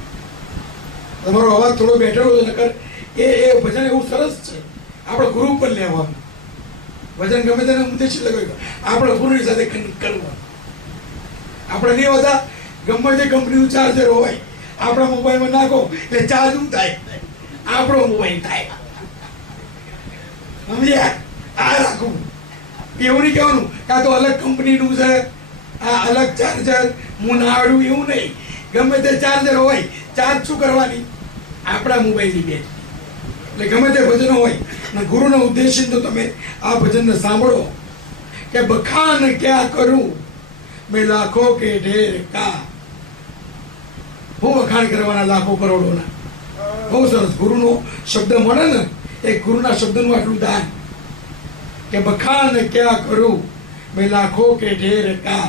તમારો અવાજ થોડો બેઠેલો છે, નકર એ ભજન એવું સરસ છે. આપણે ગુરુ પર લેવાનું ભજન, ગમે તેને ઉદ્દેશ લગાવ્યું, આપણે ગુરુની સાથે કરવાનું. આપણે નહીં હોતા ગમે તે કંપનીનું ચાર્જર હોય આપણા મોબાઈલમાં નાખો એટલે ચાર્જ થાય, આપણો મોબાઈલ થાય. સમજ્યા? આ રાખવું, એવું નહીં કહેવાનું કે આ તો અલગ કંપનીનું છે, આ અલગ ચાર્જર હું ના આવડું, એવું નહીં. ગમે તે ચાર્જર હોય, ચાર્જ શું કરવાની? આપણા મોબાઈલની બેટરી. એટલે ગમે તે ભજનો હોય અને ગુરુનો ઉદ્દેશ તો તમે આ ભજનને સાંભળો કે બખાન ક્યાં કરું મેં લાખો કે ઢેર કા. હું વખાણ કરવાના લાખો કરોડોના. બહુ સરસ. ગુરુનો શબ્દ મળે ને એ ગુરુના શબ્દનું આટલું દાન કે બખાન ક્યાં કરું મેં લાખો કે ઢેર કા,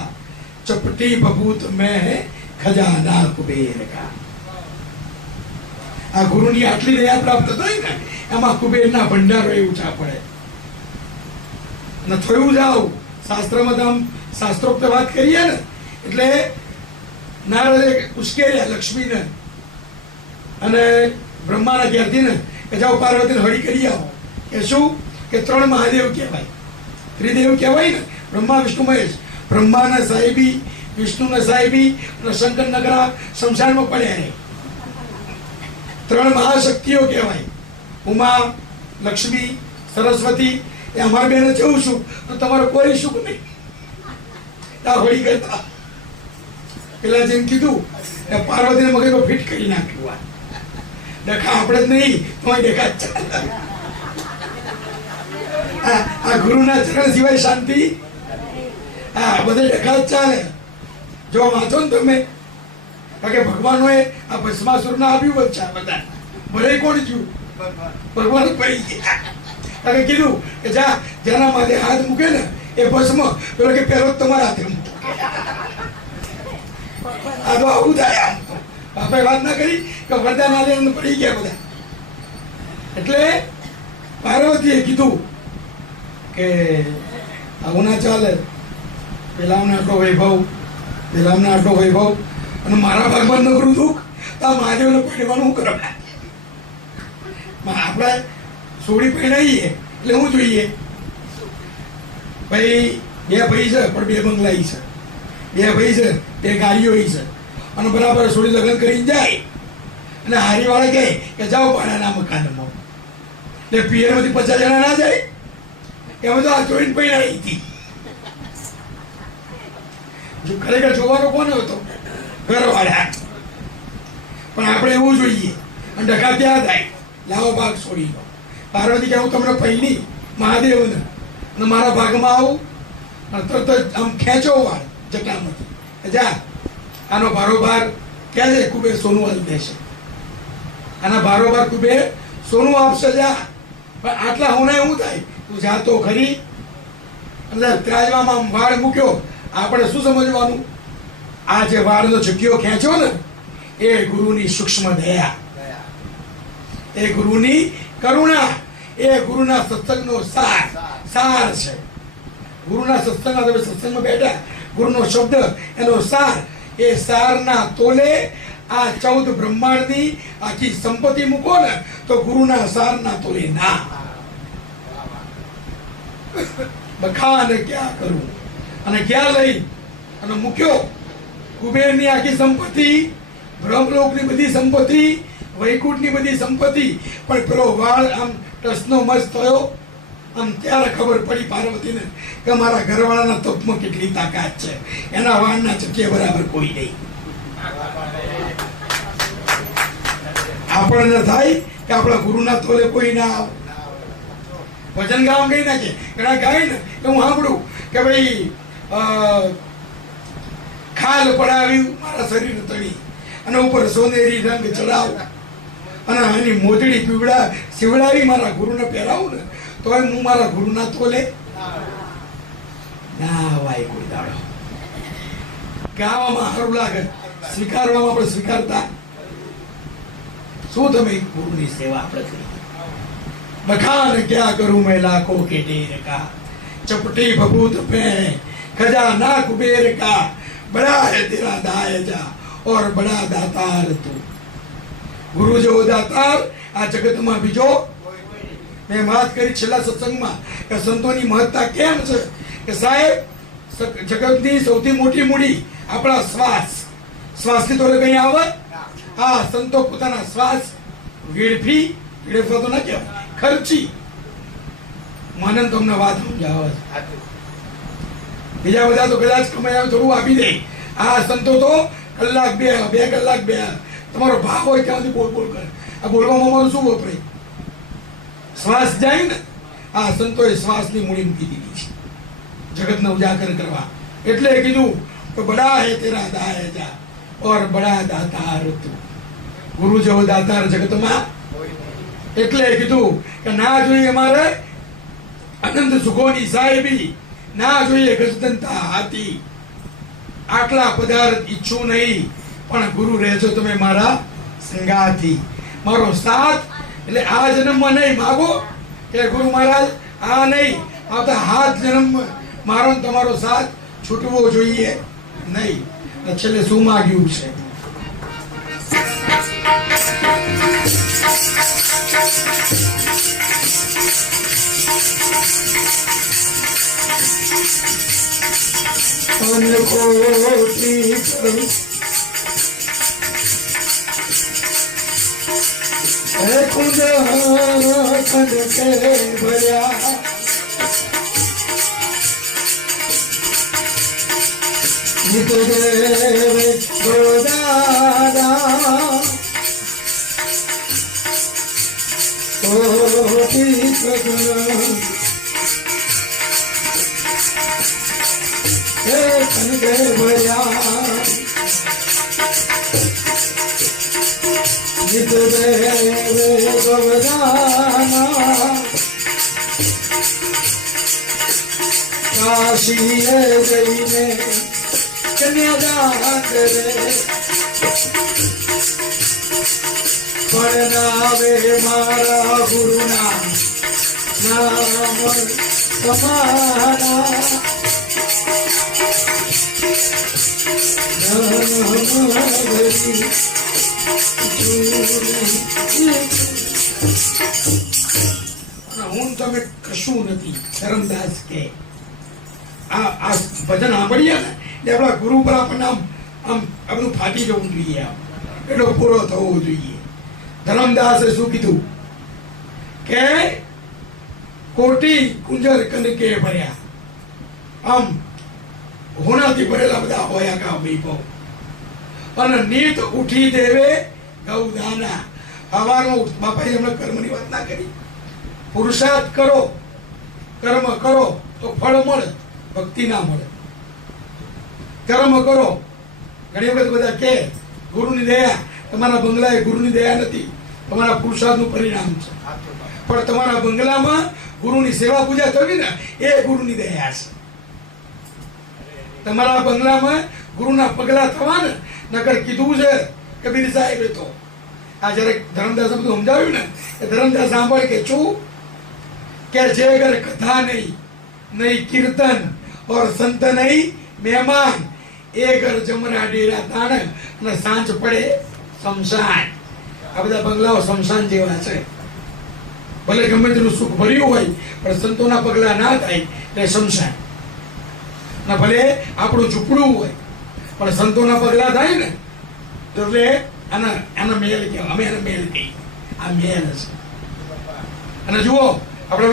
ચપટી બબૂત મેં ખજાના કુબેર કા. આ ગુરુની આટલી દયા પ્રાપ્ત થાય ને એમાં કુબેરના ભંડારો એ ઊંચા પડે. અને થયું જાવ શાસ્ત્રમાં તો આમ શાસ્ત્રોક્ત વાત કરીએ ને એટલે નારદે ઉશ્કેર્યા લક્ષ્મીને અને બ્રહ્માના ઘેરથી ને કે જાઓ પાર્વતીને હળી કરી આવો. કે શું? કે 3 મહાદેવ કહેવાય, ત્રિદેવ કહેવાય ને, બ્રહ્મા વિષ્ણુ મહેશ. બ્રહ્માના સાહેબી, વિષ્ણુના સાહેબી અને શંકર નગરા શમશાનમાં પડ્યા રહે. 3 મહાશક્તિઓ કહેવાય, ઉમા, લક્ષ્મી, સરસ્વતી. એ અમારા બેને જવું છું તો તમારો કોઈ સુખ નહીં. આ હોળી કરતા પેલા જેમ કીધું પાર્વતીને મગજમાં ફિટ કરી નાખ્યું. ડખા આપણે જ નહીં તો ડખા જ ચાલે. આ ગુરુના ચરણ સિવાય શાંતિ. હા બધે ડખા જ ચાલે. જો વાંચો ને તમે, કારણ કે ભગવાનોએ આ ભસ્માસુરને આપ્યું બચ્ચા બધા, ભલે કોણ થયું? ભગવાન જ પડી ગયા. કારણ કે કીધું કે જા જેના માથે હાથ મૂકે ને એ ભસ્મ, પેલો કે પેલો તમારા હાથે મૂકે. આ તો આવું થાય. આમ તો બાપાએ વાત ના કરી કે વરદાન આલે પડી ગયા બધા. એટલે પાર્વતીએ કીધું કે આવું ના ચાલે, પેલામને આટલો વૈભવ, પેલામને આટલો વૈભવ, અને મારા ભાગમાં નકરું દુઃખ, તો આ મહાદેવને પહેરવાનું શું કરવા? આપણે સોડી પહેરાવીએ એટલે શું જોઈએ? ભાઈ બે ભાઈ છે પણ બે બંગલા છે, બે ભાઈ છે બે ગાડીઓ છે, અને બરાબર સોડી લગ્ન કરીને જાય અને હારીવાળા કહે કે જાઓ ભાડાના મકાનમાં, એટલે પિયરમાંથી 50 જણા ના જાય, એમાં તો આ જોઈને પહેરાવી હતી. ખરેખર જોવાનો કોને હતો? ઘરવાળા. પણ આપણે એવું જોઈએ અને ડખા ત્યાં થાય, લાવો ભાગ છોડી દો. પાર્વતી કે હું તમને પહેલી મહાદેવને અને મારા ભાગમાં આવું, અને તરત જ આમ ખેંચો વાળ જટામાંથી, જા આનો બારોબાર ક્યાં છે? કુબેર સોનું આપી દેશે, આના બારોબાર કુબેર સોનું આપશે, જા. પણ આટલા હોના એવું થાય, તું જાતો ખરી. અને ત્રાજવામાં વાળ મૂક્યો, આપણે શું સમજવાનું? આ જે વાળનો જગ્યો ખેંચ્યો ને એ ગુરુની સૂક્ષ્મ દયા, એ ગુરુની કરુણા, એ ગુરુના સત્સંગનો સાર છે. ગુરુના સત્સંગમાં તમે સત્સંગમાં બેઠા, ગુરુનો શબ્દ એનો સાર, એ સારના તોલે આ 14 બ્રહ્માંડની આખી સંપત્તિ મૂકો ને તો ગુરુના સારના તોલે ના. બખાને ક્યાં કરું, અને ક્યાં લઈ અને મૂક્યો? કુબેરની આખી સંપત્તિ, બ્રહ્મલોકની બધી સંપત્તિ, વૈકુંઠની બધી સંપત્તિ, પણ પેલો વાળ આમ ટસનો મસ્ત થયો. આમ ત્યારે ખબર પડી પાર્વતીને કે મારા ઘરવાળાના તપમાં કેટલી તાકાત છે, એના વાળના ચક્કે બરાબર કોઈ નહીં. આપણને થાય કે આપણા ગુરુના તોલે કોઈ ના આવે. વચન ગામ કઈ નાખે, ઘણા ગાય ને તો હું સાંભળું કે ભાઈ ખાલ પડાવ્યું મારા શરીર તળી, અને ઉપર સોનેરી રંગ ચડાવ, અને એની મોજડી સીવડાવી મારા ગુરુને પહેરાવું ને તો હું મારા ગુરુના તોલે ના વાય કોઈ દાડો. ગાવામાં સારું લાગે, સ્વીકારવામાં આપણે સ્વીકારતા શું? તમે ગુરુની સેવા આપણે કરી. બખાન ક્યાં કરું મેં લાખો કે ઢેર કા, चपटी भभूत पे खजाना कुबेर का, बड़ा है तेरा दायजा और बड़ा दातार तू. गुरु जो दातार આ જગતમાં બીજો. મેં વાત કરી છેલ્લા સત્સંગમાં કે સંતોની મહત્તા કેમ છે, કે સાહેબ જગતની સૌથી મોટી મૂડી આપણા શ્વાસની તો કઈ આવે? હા, સંતો પોતાના શ્વાસ વેડફવા તો ના કહેવાય, ખર્ચી. મને તમને વાત સમજાવે છે. બીજા બધા તો કદાચ કમાયા થોડું આપી દે, આ સંતો તો કલાક બે કલાક તમારો ભાવ હોય ત્યાંથી બોલ કરે. આ બોલવામાં અમારું શું વપરાય? શ્વાસ જાય ને, આ સંતોએ શ્વાસની મૂડી મૂકી દીધી છે જગતને ઉજાગર કરવા. એટલે કીધું કે બડા હે તેરા દાયજા ઓર બડા દાતાર તું. ગુરુ જેવો દાતાર જગતમાં. એટલે કીધું કે ના જોઈએ અમારે અનંત સુખોની સાહેબી, ના જોઈએ ગજદંતા હાથી. આટલા પદાર્થ ઈચ્છું નહીં, પણ ગુરુ રહેજો તમે મારા સંગાથી, મારો સાથ. એટલે આ જન્મમાં નહીં માગો કે ગુરુ મહારાજ આ નહીં, આવતા હાથ જન્મ મારો તમારો સાથ છૂટવો જોઈએ નહીં. છેલ્લે શું માગ્યું છે? कुंज खंड के भरिया नित देव गोदारा कोटि હે કનકે ભર્યા નિત દેવે ગવદાના કાશીએ જઈને કન્યાદાન કરે પરણાવે મારા ગુરુના નામ સમાના હું તમે કશું નથી. ધરમદાસ કે આ ભજન સાંભળીએ ને એટલે આપણા ગુરુ પર આપણને આમ આમ આ બધું ફાટી જવું જોઈએ, આમ એટલો પૂરો થવો જોઈએ. ધરમદાસે શું કીધું કે કોટી કુંજર કનકે ભર્યા, આમ હોનાથી ભરેલા બધા હોયા કા વૈભવ અને નીત ઉઠી દેવે ગૌદાના. હવાનો બાપાએ હમણાં કર્મની વાત ના કરી. પુરુષાર્થ કરો, કર્મ કરો તો ફળ મળે, ભક્તિ ના મળે. કર્મ કરો. ઘણી વખત બધા કે ગુરુની દયા, તમારા બંગલા એ ગુરુની દયા નથી, તમારા પુરુષાર્થનું પરિણામ છે. પણ તમારા બંગલામાં ગુરુની સેવા પૂજા થવી ને એ ગુરુની દયા છે. તમારા બંગલામાં ગુરુના પગલા થવા ને નકર કીધું છે કબીર સાહેબે તો. આ જયારે ધરમદાસે બધું સમજાવ્યું ને એ ધરમદાસ સાંભળ કે શું કે જે ઘર કથા નહીં, નહીં કીર્તન और संत नहीं મહેમાન, એ ઘર જમરા ડેરા તાણ અને સાંજ પડે શમશાન. આ બધા બંગલાઓ શમશાન જેવા છે. ભલે ગમે તેટલું સુખ ભર્યું હોય પણ સંતોના પગલા ના થાય એટલે શમશાન. ના ભલે આપણું ઝૂંપડું હોય પણ સંતોના પગલા થાય ને એટલે આના મેલ કહેવાય. અમે આના મેલ કહીએ, આ મેલ છે. અને જુઓ આપણે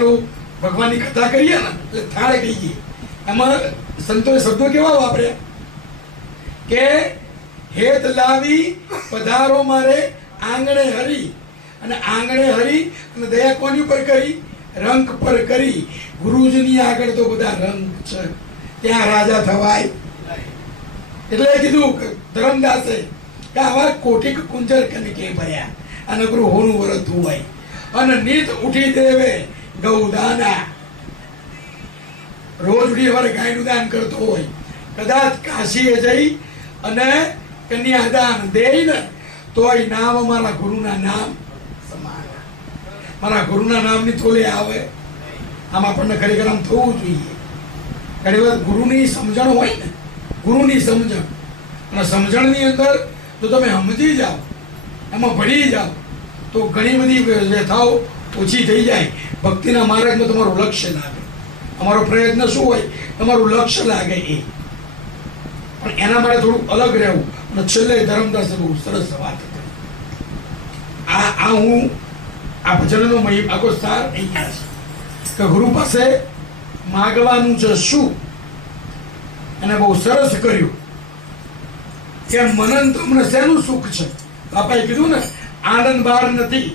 ભગવાનની કથા કરીએ ને એટલે થાળ કહીએ, એમાં સંતોએ શબ્દો કેવા વાપર્યા કે હેત લાવી પધારો મારે આંગણે હરી. અને આંગણે હરી અને દયા કોની ઉપર કરી? રંગ પર કરી. ગુરુજીની આગળ તો બધા રંગ છે, ત્યાં રાજા થવાય. એટલે કીધું ધરમદાસે કે આવા કોટિક કુંજર કનકે ભર્યા અને ગુરુ હોનું વરત હોય અને નીત ઉઠી દેવે ગૌદાના. રોજ ઉઠી સવારે ગાયનું દાન કરતો હોય, કદાચ કાશીએ જઈ અને કન્યાદાન દે ને તોય નામ મારા ગુરુના નામ સમાન. મારા ગુરુના નામની તોલે આવે. આમ આપણને ખરેખર આમ થવું જોઈએ. ઘણી વખત ગુરુની સમજણ હોય ને, ગુરુની સમજણ, અને સમજણની અંદર જો તમે સમજી જાઓ, એમાં ભળી જાઓ તો ઘણી બધી વ્યથાઓ ઓછી થઈ જાય. ભક્તિના માર્ગમાં તમારું લક્ષ્ય લાગે. અમારો પ્રયત્ન શું હોય? તમારું લક્ષ્ય લાગે એ. પણ એના માટે થોડું અલગ રહેવું. અને છેલ્લે ધરમદાસે બહુ સરસ વાત કરી. આ હું આ ભજનનો આખો સાર અહીંયા છે કે ગુરુ પાસે માગવાનું છે શું, અને બહુ સરસ કર્યું કે મનન તમને શેનું સુખ છે? બાપાએ કીધું ને આનંદ બહાર નથી.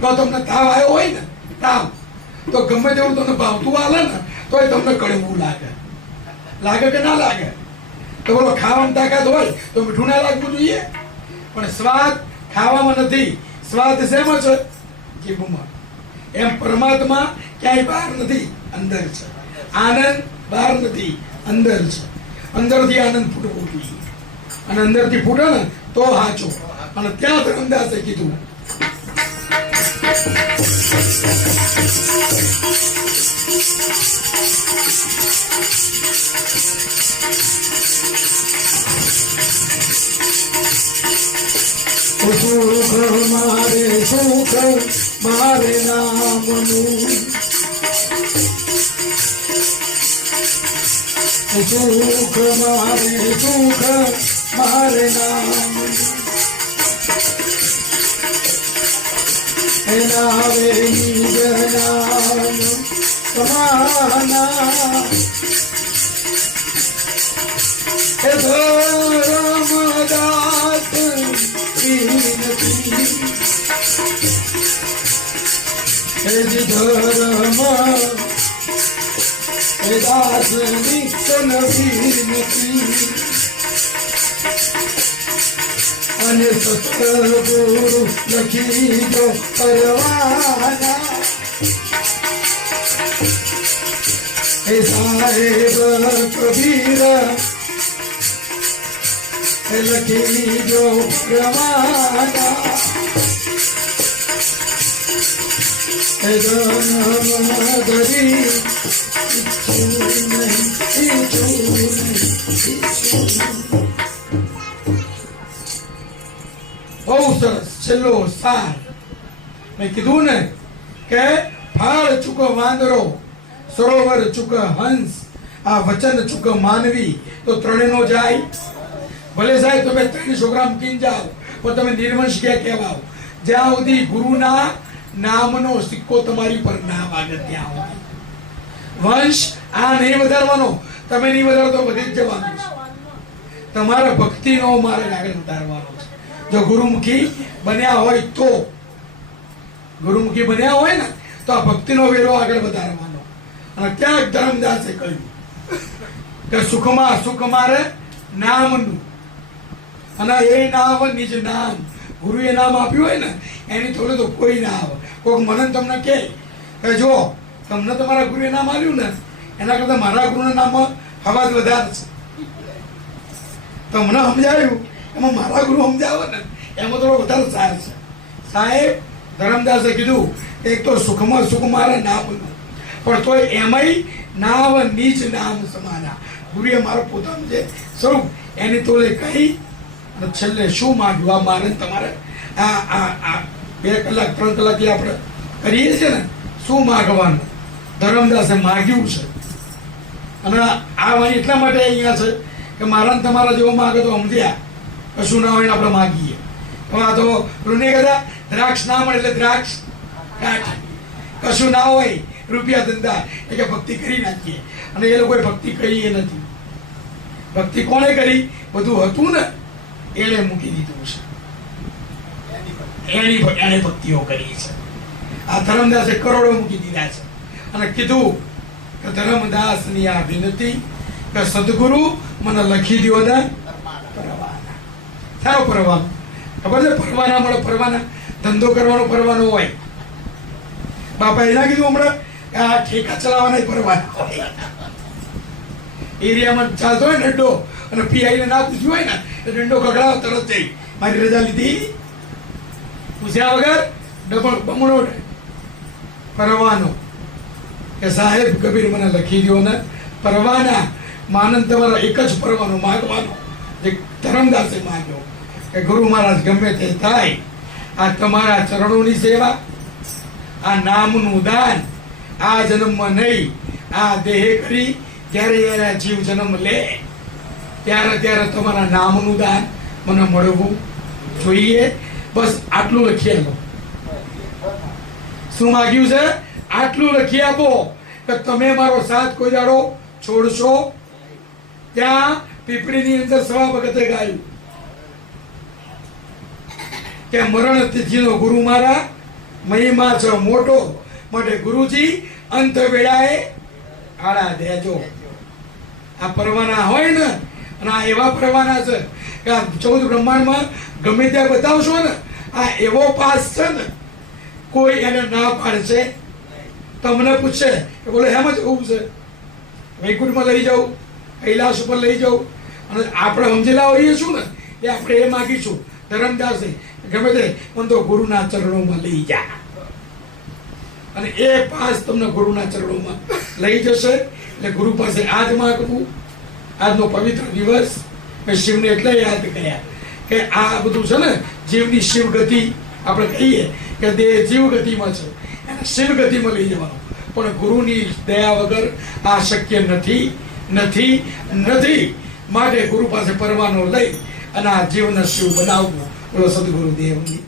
તો તમને તાવ આવ્યો હોય ને, તાવ તો ગમે તેવું તમને ભાવતું હાલે ને તોય તમને કડવું લાગે. લાગે કે ના લાગે? તો બોલો ખાવાની તાકાત હોય તો મીઠું ના લાગવું જોઈએ. પણ સ્વાદ ખાવામાં નથી, સ્વાદ શેમાં છે? જીભમાં. એમ પરમાત્મા ક્યાંય બહાર નથી, અંદર છે. આનંદ બહાર નથી, અંદર છે. અંદરથી આનંદ ફૂટવો જોઈએ. અને અંદરથી ફૂટે ને તો સાચો. અને ત્યાં ધરમદાસે કીધું સુખ મારે સુખ મારે નામનું, સુખ મારે સુખ મારે નામનું. એના વે નિજ નામ સમાના. એ ધર્મદાસ ધર્મ એ દાસની તનવીર નથી અને સતગુરુ લખી જો પરવાના એ સાહેબ કબીર લખી જો પરવાના એ જન્મ ધરી બહુ સરસ છેલ્લો સાર મેં કીધું ને કે ફાળ ચૂક વાંદરો સરોવર ચૂક હંસ આ વચન ચૂક માનવી તો ત્રણેયનો જાય ભલે સાહેબ તમે 3 છોકરા મૂકીને જાઓ પણ તમે નિર્વંશ ક્યાં કહેવાઓ જ્યાં સુધી ગુરુના નામનો સિક્કો તમારી પર ના વાગે ત્યાં સુધી વંશ આ નહીં વધારવાનો તમે નહીં વધારો તો વધી જ જવાનું છે તમારા ભક્તિનો મારે આગળ વધારવાનો છે જો ગુરુમુખી બન્યા હોય તો ગુરુમુખી બન્યા હોય ને તો આ ભક્તિનો વેરો આગળ વધારવાનો અને ક્યાંક ધર્મદાસે કહ્યું કે સુખમાં સુખ મારે નામનું અને એ નામ નિજ નામ ગુરુએ નામ આપ્યું હોય ને એની થોડું તો કોઈ ના આવે કોઈક મને તમને કે જો તમને તમારા ગુરુએ નામ આવ્યું ને એના કરતા મારા ગુરુના નામમાં હવા જ વધારે છે તમને સમજાયું એમાં મારા ગુરુ સમજાવે ને એમાં થોડો વધારે સાર છે સાહેબ ધર્મદાસે કીધું એક તો સુખમાં સુખ મારા નામનું પણ તોય એમાંય નામ નીચ નામ સમાના ગુરુએ મારો પોતાનું જે સ્વરૂપ એની તોલે કહી અને છેલ્લે શું માંગ્યું આ મારે તમારે આ 2 કલાક 3 કલાક આપણે કરીએ છીએ ને શું માગવાનું ધર્મદાસે માગ્યું છે અને આ વાણી એટલા માટે અહીંયા છે કે મારા ને તમારા જેવો માગે તો સમજ્યા કશું ના હોય ને આપણે માગીએ હવે આ તો રૂને કહેતા દ્રાક્ષ ના મળે એટલે દ્રાક્ષ કાઢ કશું ના હોય રૂપિયા ધંધા એ કે ભક્તિ કરી નાખીએ અને એ લોકોએ ભક્તિ કરી એ નથી ભક્તિ કોણે કરી બધું હતું ને એણે મૂકી દીધું છે એણે ભક્તિઓ કરી છે આ ધર્મદાસે કરોડો મૂકી દીધા છે અને કીધું કે ધર્મદાસની આ વિનંતી કે સદગુરુ મને લખી દો ને પરવાના સારો પરવાનો ખબર છે પરવાના મળે પરવાના ધંધો કરવાનો પરવાનો હોય બાપા એના કીધું હમણાં આ ઠેકા ચલાવવાના પરવાના હોય એરિયામાં ચાલતો હોય ને દંડો અને પીઆઈને ના પૂછ્યું હોય ને એ દંડો ખગડાવ તરત જઈ મારી રજા લીધી પૂછ્યા વગર ડબલ બમણો પરવાનો કે સાહેબ કબીર મને લખી દો ને પરવાના માનંદ તમારા એક જ પરવાનો માગવાનો જે ધર્મદાસે માગ્યો કે ગુરુ મહારાજ ગમે તે થાય આ તમારા ચરણોની સેવા આ નામનું દાન આ જન્મમાં નહીં આ દેહ કરી જ્યારે જીવ જન્મ લે ત્યારે તમારા નામનું દાન મને મળવું જોઈએ બસ આટલું લખી આપો શું માગ્યું છે આટલું લખી આપો કે તમે મારો સાથ કોઈ દાડો છોડશો ત્યાં પીપળીની અંદર સવા વખતે ગાયું કે મરણ તિથિનો ગુરુ મારા મહિમા છે મોટો માટે ગુરુજી અંત વેળાએ આળા દેજો આ પરવાના હોય ને અને આ એવા પરવાના છે કે આ 14 બ્રહ્માંડમાં ગમે ત્યાં બતાવશો ને આ એવો પાસ છે ને કોઈ એને ના પાડશે તમને પૂછશે કે બોલે હેમ જ હોવું છે વૈકુંઠમાં લઈ જાઉં કૈલાસ ઉપર લઈ જાઉં અને આપણે સમજેલા હોઈએ છું ને એ આપણે એ માગીશું ધર્મદાસે ગમે તે પણ તો ગુરુના ચરણોમાં લઈ જા અને એ પાસ તમને ગુરુના ચરણોમાં લઈ જશે એટલે ગુરુ પાસે આજ માગવું આજનો પવિત્ર દિવસ મેં શિવને એટલે યાદ કર્યા કે આ બધું છે ને જીવની શિવ ગતિ આપણે કહીએ કે દેહ જીવ ગતિમાં છે એને શિવ ગતિમાં લઈ જવાનો પણ ગુરુની દયા વગર આ શક્ય નથી નથી નથી માટે ગુરુ પાસે પરવાનો લઈ અને આ જીવન શિવ બનાવવું બોલો સદગુરુદેવની